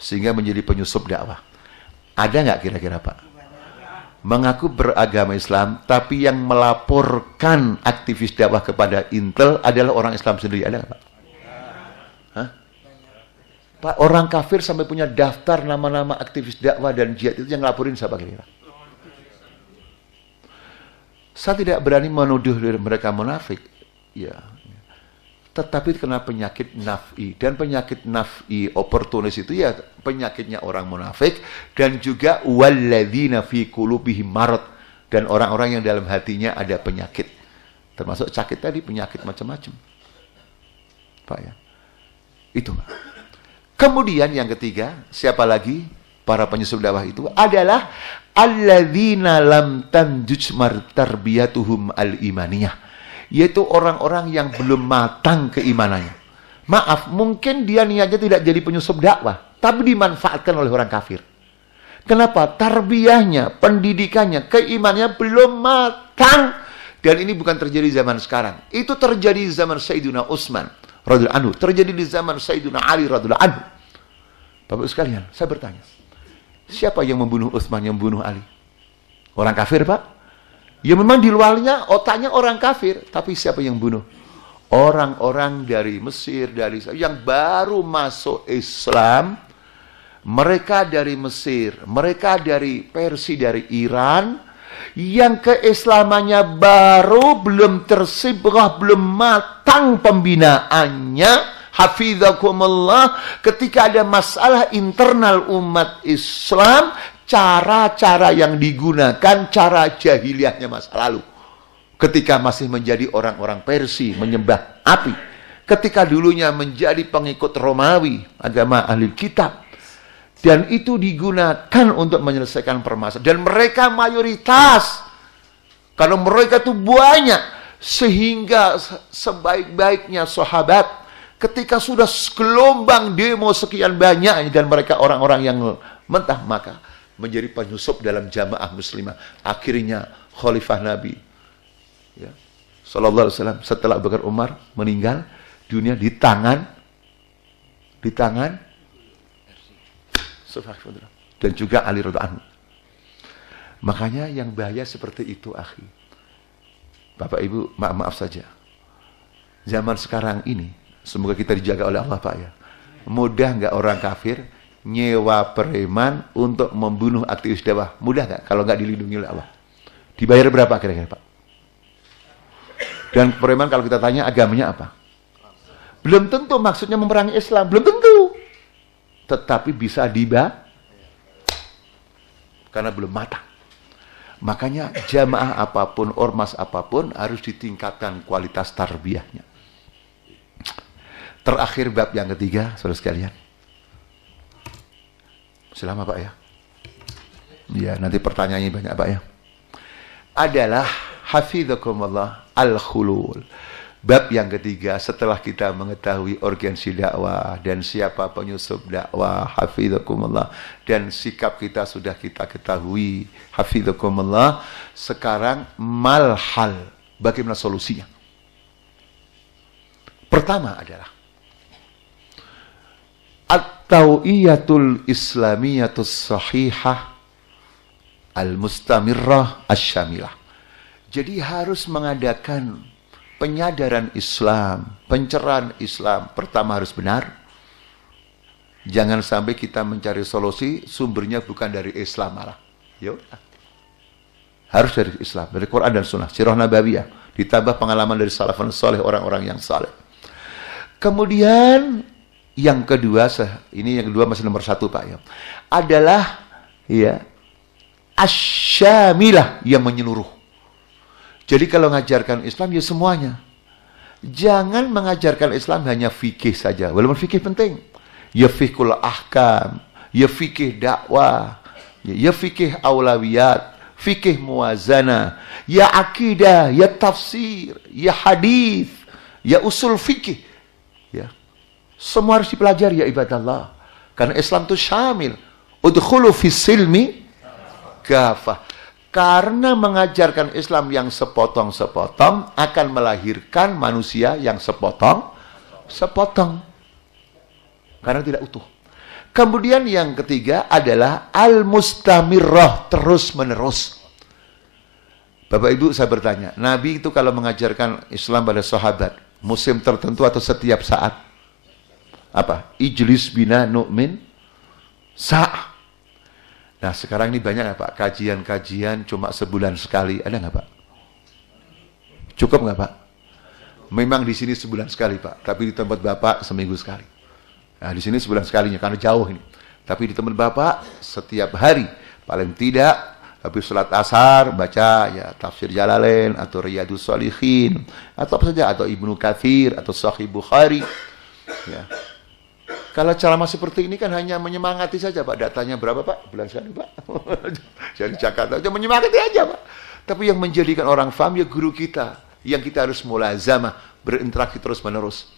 Sehingga menjadi penyusup dakwah. Ada nggak kira-kira Pak? Mengaku beragama Islam, tapi yang melaporkan aktivis dakwah kepada Intel adalah orang Islam sendiri. Ada nggak Pak? Hah? Pak, orang kafir sampai punya daftar nama-nama aktivis dakwah dan jihad, itu yang ngelaporin siapa kira-kira? Saya tidak berani menuduh mereka munafik, ya. Tetapi kena penyakit naf'i, dan penyakit naf'i oportunis itu ya penyakitnya orang munafik, dan juga walladzina fi qulubihim marad, dan orang-orang yang dalam hatinya ada penyakit, termasuk sakit tadi, penyakit macam-macam, Pak ya. Itu Pak. Kemudian yang ketiga, siapa lagi para penyusup dakwah itu adalah alladzina lam tanjuj tarbiyatuhum al-imaniyah, yaitu orang-orang yang belum matang keimanannya. Maaf, mungkin dia niatnya tidak jadi penyusup dakwah, tapi dimanfaatkan oleh orang kafir. Kenapa? Tarbiyahnya, pendidikannya, keimanannya belum matang. Dan ini bukan terjadi zaman sekarang. Itu terjadi zaman Sayyidina Utsman radhiyallahu anhu, terjadi di zaman Sayyidina Ali radhiyallahu anhu. Bapak sekalian, saya bertanya, siapa yang membunuh Utsman, yang membunuh Ali? Orang kafir, Pak? Ya memang di luarnya otaknya orang kafir, tapi siapa yang bunuh? Orang-orang dari Mesir, dari yang baru masuk Islam. Mereka dari Mesir, mereka dari Persia, dari Iran, yang keislamannya baru, belum tersibrah, belum matang pembinaannya. Hafidzakumullah, ketika ada masalah internal umat Islam, cara-cara yang digunakan, cara jahiliyahnya masa lalu. Ketika masih menjadi orang-orang Persia, menyembah api. Ketika dulunya menjadi pengikut Romawi, agama ahli kitab. Dan itu digunakan untuk menyelesaikan permasalahan. Dan mereka mayoritas. Karena mereka itu banyak. Sehingga sebaik-baiknya sahabat, ketika sudah gelombang demo sekian banyak dan mereka orang-orang yang mentah, maka menjadi penyusup dalam jamaah muslimah. Akhirnya Khalifah Nabi, ya, Sallallahu Alaihi Wasallam, setelah Abu Bakar Umar meninggal dunia di tangan dan juga Ali radhiyallahu anhu. Makanya yang bahaya seperti itu, akhi. Bapak Ibu, maaf saja. Zaman sekarang ini, semoga kita dijaga oleh Allah, Pak ya. Mudah nggak orang kafir nyewa preman untuk membunuh aktivis dakwah? Mudah nggak kalau nggak dilindungi oleh Allah? Dibayar berapa kira-kira, Pak? Dan preman kalau kita tanya agamanya apa? Belum tentu maksudnya memerangi Islam, belum tentu. Tetapi bisa karena belum matang. Makanya jamaah apapun, ormas apapun harus ditingkatkan kualitas tarbiyahnya. Terakhir bab yang ketiga, saudara sekalian. Selama Pak ya. Ya, nanti pertanyaannya banyak Pak ya. Adalah hafidzakumullah al-khulul. Bab yang ketiga setelah kita mengetahui urgensi dakwah dan siapa penyusup dakwah, hafidzakumullah, dan sikap kita sudah kita ketahui, hafidzakumullah. Sekarang malhal, bagaimana solusinya? Pertama adalah at-tau'iyatul islamiyatus sahihah al-mustamirrah asyamilah. Jadi harus mengadakan penyadaran Islam, pencerahan Islam. Pertama harus benar. Jangan sampai kita mencari solusi sumbernya bukan dari Islam malah. Ya udah. Harus dari Islam, dari Quran dan Sunnah, sirah nabawiyah, ditambah pengalaman dari salafun saleh, orang-orang yang saleh. Kemudian yang kedua, ini yang kedua masih nomor 1 Pak ya, adalah ya asyamilah, yang menyeluruh. Jadi kalau mengajarkan Islam ya semuanya. Jangan mengajarkan Islam hanya fikih saja. Walaupun fikih penting. Ya fikul ahkam, ya fikih dakwah, ya fikih aulawiyat, fikih muwazana, ya akidah, ya tafsir, ya hadis, ya usul fikih. Ya. Semua harus dipelajari ya ibadallah. Karena Islam itu syamil. Udkhulu fis silmi kafah. Karena mengajarkan Islam yang sepotong-sepotong akan melahirkan manusia yang sepotong-sepotong. Karena tidak utuh. Kemudian yang ketiga adalah al-mustamirrah, terus-menerus. Bapak Ibu saya bertanya, Nabi itu kalau mengajarkan Islam pada sahabat, musim tertentu atau setiap saat? Apa? Ijlis bina nu'min sa'ah. Nah sekarang ini banyak nggak Pak? Kajian-kajian cuma sebulan sekali. Ada nggak Pak? Cukup nggak Pak? Memang di sini sebulan sekali Pak. Tapi di tempat Bapak seminggu sekali. Nah di sini sebulan sekalinya karena jauh ini. Tapi di tempat Bapak setiap hari. Paling tidak habis sholat asar baca ya tafsir Jalalain atau Riyadus Shalihin. Atau apa saja. Atau Ibnu Katsir atau Sahih Bukhari. Ya. Kalau ceramah seperti ini kan hanya menyemangati saja Pak. Datanya berapa Pak? Bulan sekali Pak. Jadi Jakarta aja menyemangati aja Pak. Tapi yang menjadikan orang faham ya guru kita. Yang kita harus mulazamah, berinteraksi terus menerus.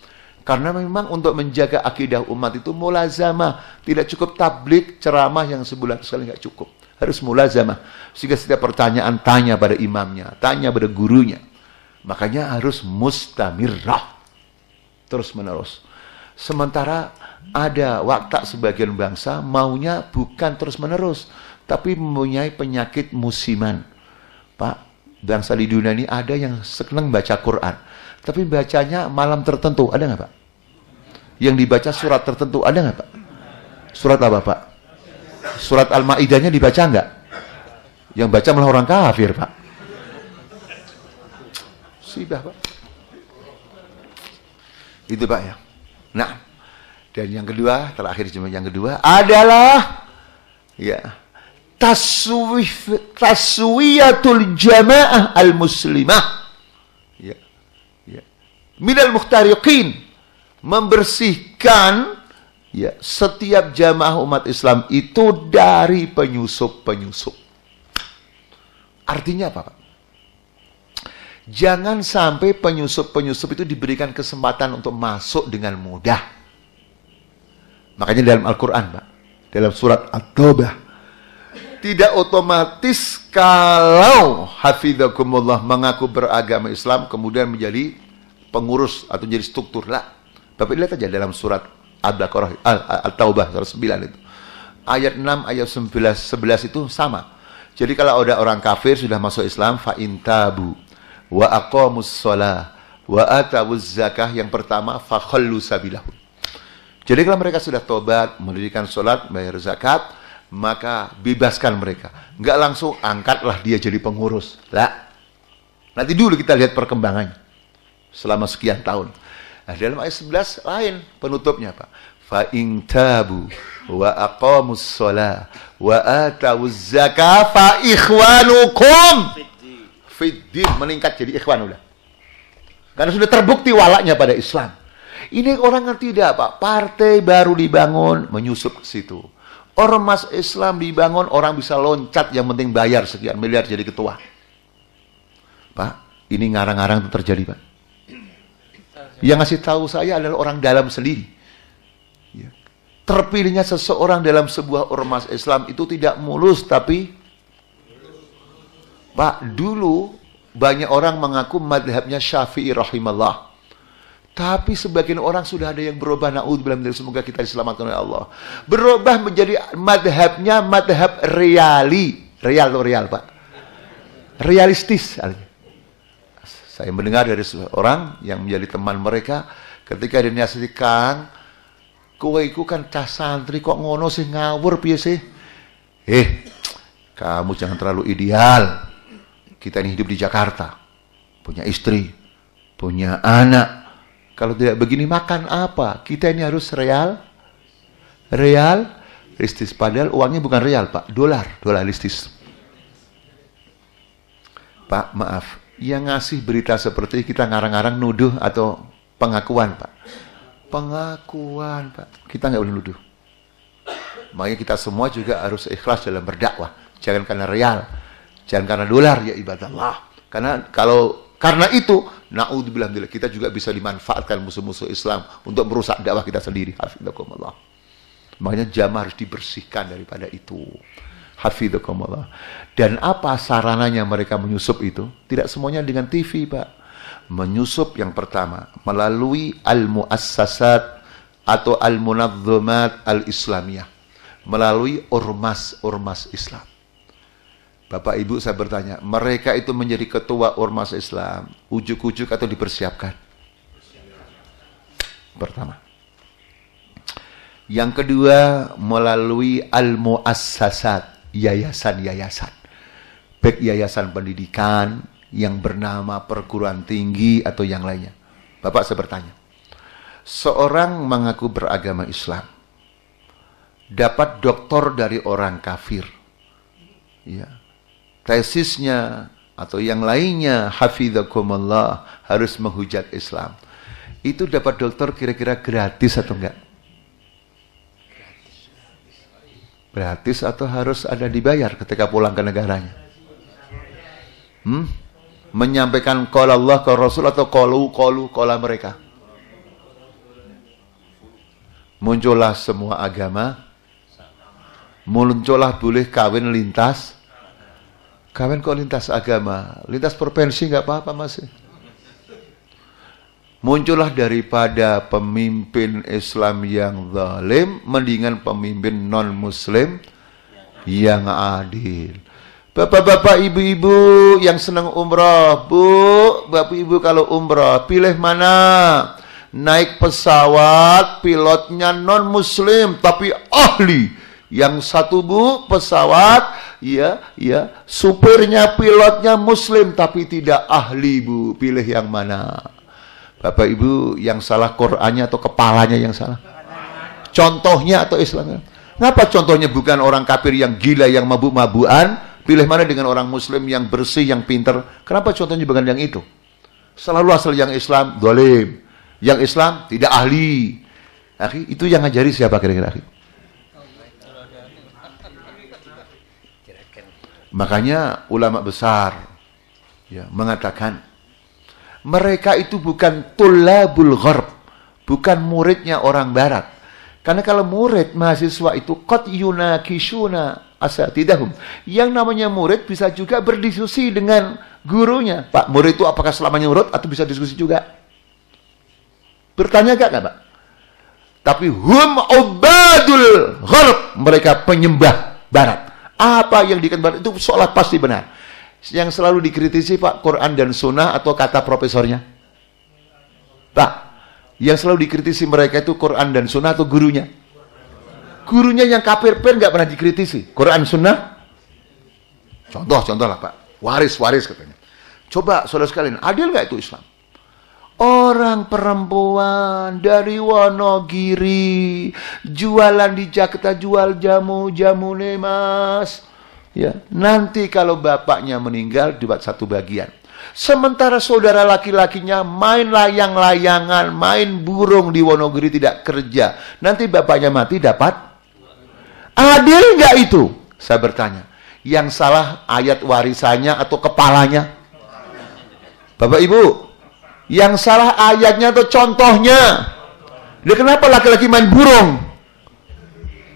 Karena memang untuk menjaga akidah umat itu mulazamah. Tidak cukup tablik ceramah yang sebulan sekali nggak cukup. Harus mulazamah. Sehingga setiap pertanyaan tanya pada imamnya, tanya pada gurunya. Makanya harus mustamirrah. Terus menerus. Sementara ada waktu sebagian bangsa maunya bukan terus-menerus, tapi mempunyai penyakit musiman. Pak, bangsa di dunia ini ada yang senang baca Quran, tapi bacanya malam tertentu, ada nggak Pak? Yang dibaca surat tertentu, ada nggak Pak? Surat apa Pak? Surat Al-Ma'idahnya dibaca nggak? Yang baca malah orang kafir Pak. Sibah Pak. Itu Pak ya. Nah, dan yang kedua, terakhir cuma yang kedua adalah ya taswiyatul jamaah al-muslimah. Ya. Ya. Minal muhtariqin, membersihkan ya setiap jamaah umat Islam itu dari penyusup-penyusup. Artinya apa, Pak? Jangan sampai penyusup-penyusup itu diberikan kesempatan untuk masuk dengan mudah. Makanya dalam Al-Quran, Pak, dalam surat At-Taubah, tidak otomatis kalau hafidzakumullah mengaku beragama Islam kemudian menjadi pengurus atau menjadi struktur. Lah, Bapak lihat aja dalam surat Al-Baqarah, At-Taubah surat 9 itu. Ayat 6, ayat 11 itu sama. Jadi kalau ada orang kafir sudah masuk Islam, fa intabu wa aqamus shalah wa atawuz zakah, yang pertama fa khallu sabilahum. Jadi kalau mereka sudah tobat, mendirikan sholat, bayar zakat, maka bebaskan mereka. Enggak langsung angkatlah dia jadi pengurus. Lah. Nanti dulu kita lihat perkembangannya selama sekian tahun. Nah, dalam ayat 11 lain penutupnya, Pak. Fa in tabu wa aqamus shalah wa atawuz zakah fa ikhwanukum fiddin, meningkat jadi ikhwan udah. Karena sudah terbukti walaknya pada Islam. Ini orang ngerti tidak, Pak? Partai baru dibangun, menyusup ke situ. Ormas Islam dibangun, orang bisa loncat, yang penting bayar sekian miliar jadi ketua. Pak, ini ngarang-ngarang itu terjadi, Pak. Yang ngasih tahu saya adalah orang dalam sendiri. Ya. Terpilihnya seseorang dalam sebuah ormas Islam itu tidak mulus, tapi Pak, dulu banyak orang mengaku madhabnya Syafi'i rahimallah. Tapi sebagian orang sudah ada yang berubah, na'udzubillah, semoga kita diselamatkan oleh Allah. Berubah menjadi madhabnya madhab real, Pak. Realistis. Saya mendengar dari seorang yang menjadi teman mereka, ketika dia nasihati, Kang, kowe iku kan cah santri kok ngono sih, ngawur piye sih? Kamu jangan terlalu ideal. Kita ini hidup di Jakarta, punya istri, punya anak. Kalau tidak begini makan apa? Kita ini harus realistis. Padahal uangnya bukan real, Pak, dolaristis. Pak, maaf, yang ngasih berita seperti kita ngarang-ngarang nuduh atau pengakuan, Pak. Pengakuan, Pak. Kita nggak boleh nuduh. Makanya kita semua juga harus ikhlas dalam berdakwah. Jangan karena real, jangan karena dolar, ya ibadah Allah. Karena itu, na'udzubillah, kita juga bisa dimanfaatkan musuh-musuh Islam untuk merusak dakwah kita sendiri. Hafizakumullah. Makanya jamaah harus dibersihkan daripada itu. Hafizakumullah. Dan apa sarananya mereka menyusup itu? Tidak semuanya dengan TV, Pak. Menyusup yang pertama melalui al-muassasat atau al-munazzamat al-islamiyah, melalui ormas-ormas Islam. Bapak Ibu, saya bertanya, mereka itu menjadi ketua ormas Islam ujuk-ujuk atau dipersiapkan? Pertama. Yang kedua, melalui al-muassasat, yayasan-yayasan, baik yayasan pendidikan yang bernama perguruan tinggi atau yang lainnya. Bapak, saya bertanya, seorang mengaku beragama Islam, dapat doktor dari orang kafir, ya, tesisnya atau yang lainnya, hafizakumullah, harus menghujat Islam. Itu dapat doktor kira-kira gratis atau enggak? Gratis atau harus ada dibayar ketika pulang ke negaranya? Menyampaikan qala Allah, qala Rasul, atau qala mereka? Muncullah semua agama, muncullah boleh kawin lintas. Kawin kok lintas agama, lintas provinsi nggak apa-apa masih. Muncullah daripada pemimpin Islam yang zalim, mendingan pemimpin non-muslim yang adil. Bapak-bapak, ibu-ibu yang senang umrah, bapak ibu kalau umrah, pilih mana? Naik pesawat, pilotnya non-muslim, tapi ahli. Yang satu, pesawat, supirnya, pilotnya muslim, tapi tidak ahli, Bu. Pilih yang mana? Bapak Ibu, yang salah Qur'annya atau kepalanya yang salah? Contohnya atau Islamnya? Kenapa contohnya bukan orang kafir yang gila, yang mabuk-mabukan? Pilih mana dengan orang muslim yang bersih, yang pintar? Kenapa contohnya bukan yang itu? Selalu asal yang Islam zalim, yang Islam tidak ahli. Akhi, itu yang ngajari siapa kira-kira, akhi? Makanya ulama besar mengatakan mereka itu bukan tulabul gharb, bukan muridnya orang barat. Karena kalau murid mahasiswa itu qad yunakishuna asatidahum. Yang namanya murid bisa juga berdiskusi dengan gurunya. Pak, murid itu apakah selamanya nurut atau bisa diskusi juga? Bertanya gak, Pak? Tapi hum ubadul gharb, mereka penyembah barat. Apa yang dikatakan itu seolah pasti benar. Yang selalu dikritisi, Pak, Quran dan Sunnah atau kata profesornya? Pak, yang selalu dikritisi mereka itu Quran dan Sunnah atau gurunya? Gurunya yang kafir pun nggak pernah dikritisi. Quran Sunnah, contoh lah, Pak, waris katanya. Coba saudara sekalian, adil nggak itu Islam? Orang perempuan dari Wonogiri jualan di Jakarta, jual jamu nih mas. Ya, nanti kalau bapaknya meninggal dapat satu bagian. Sementara saudara laki-lakinya main layang-layangan, main burung di Wonogiri tidak kerja. Nanti bapaknya mati dapat. Adil nggak itu? Saya bertanya. Yang salah ayat warisannya atau kepalanya? Bapak Ibu. Yang salah ayatnya atau contohnya. Dia kenapa laki-laki main burung?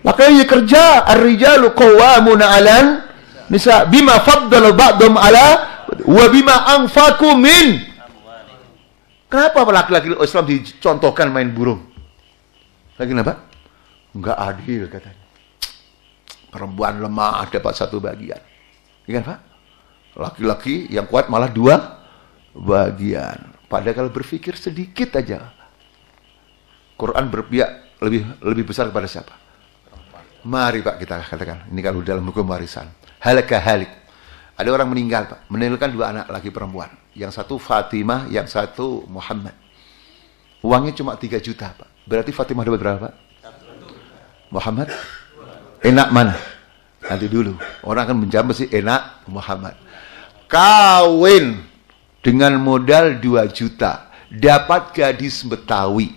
Laki-laki kerja. Ar-rijalu qawwamuna 'alan nisa bima faddala ba'dhum 'ala wa bima anfaqu min. Kenapa laki-laki Islam dicontohkan main burung? Lagi kenapa? Enggak adil katanya. Perempuan lemah dapat satu bagian. Iya kan Pak? Laki-laki yang kuat malah dua bagian. Padahal kalau berpikir sedikit aja, Quran berpihak lebih besar kepada siapa? Mari Pak kita katakan, ini kalau dalam hukum warisan. Halaka halik. Ada orang meninggal Pak, meninggalkan dua anak laki perempuan. Yang satu Fatimah, yang satu Muhammad. Uangnya cuma 3 juta Pak. Berarti Fatimah dapat berapa Pak? Muhammad? Enak mana? Nanti dulu. Orang akan menjawab sih enak Muhammad. Kawin dengan modal 2 juta. Dapat gadis Betawi.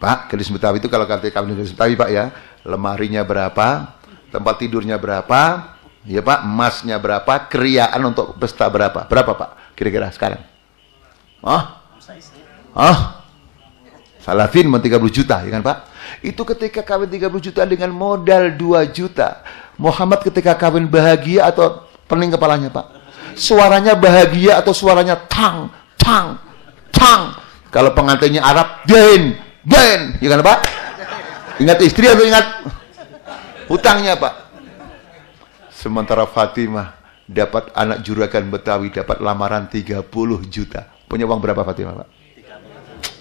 Pak, gadis Betawi itu kalau kata kawin gadis Betawi Pak ya. Lemarinya berapa? Tempat tidurnya berapa? Ya Pak, emasnya berapa? Keriaan untuk pesta berapa? Berapa Pak? Kira-kira sekarang? Salafin 30 juta, ya kan Pak? Itu ketika kawin 30 juta dengan modal 2 juta. Muhammad ketika kawin bahagia atau pening kepalanya Pak? Suaranya bahagia atau suaranya tang, tang, tang. Kalau pengantinnya Arab, den, ya kan Pak? Ingat istri atau ingat hutangnya Pak? Sementara Fatimah dapat anak juragan Betawi, dapat lamaran 30 juta. Punya uang berapa Fatimah Pak?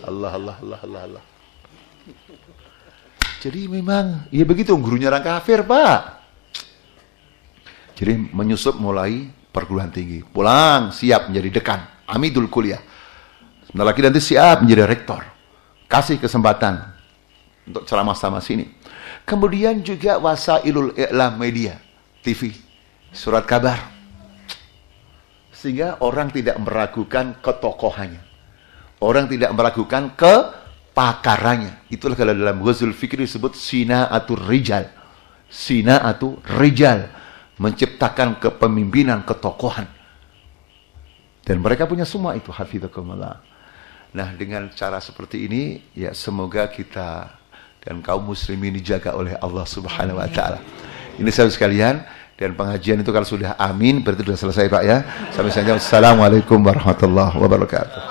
Allah. Jadi memang, ya begitu, gurunya orang kafir Pak. Jadi menyusup mulai perguruan tinggi. Pulang, siap menjadi dekan. Amidul kuliah. Sebentar lagi nanti siap menjadi rektor. Kasih kesempatan untuk ceramah sama sini. Kemudian juga wasailul i'lam media. TV. Surat kabar. Sehingga orang tidak meragukan ketokohannya. Orang tidak meragukan kepakarannya. Itulah kalau dalam Ghazul Fikri disebut sina'atul rijal. Sina'atul rijal. Menciptakan kepemimpinan, ketokohan. Dan mereka punya semua itu, hafizakumullah. Nah, dengan cara seperti ini, ya semoga kita dan kaum muslimin dijaga oleh Allah Subhanahu wa taala. Ini sahabat sekalian, dan pengajian itu kalau sudah amin berarti sudah selesai Pak ya. Sampai saja. Assalamualaikum warahmatullahi wabarakatuh.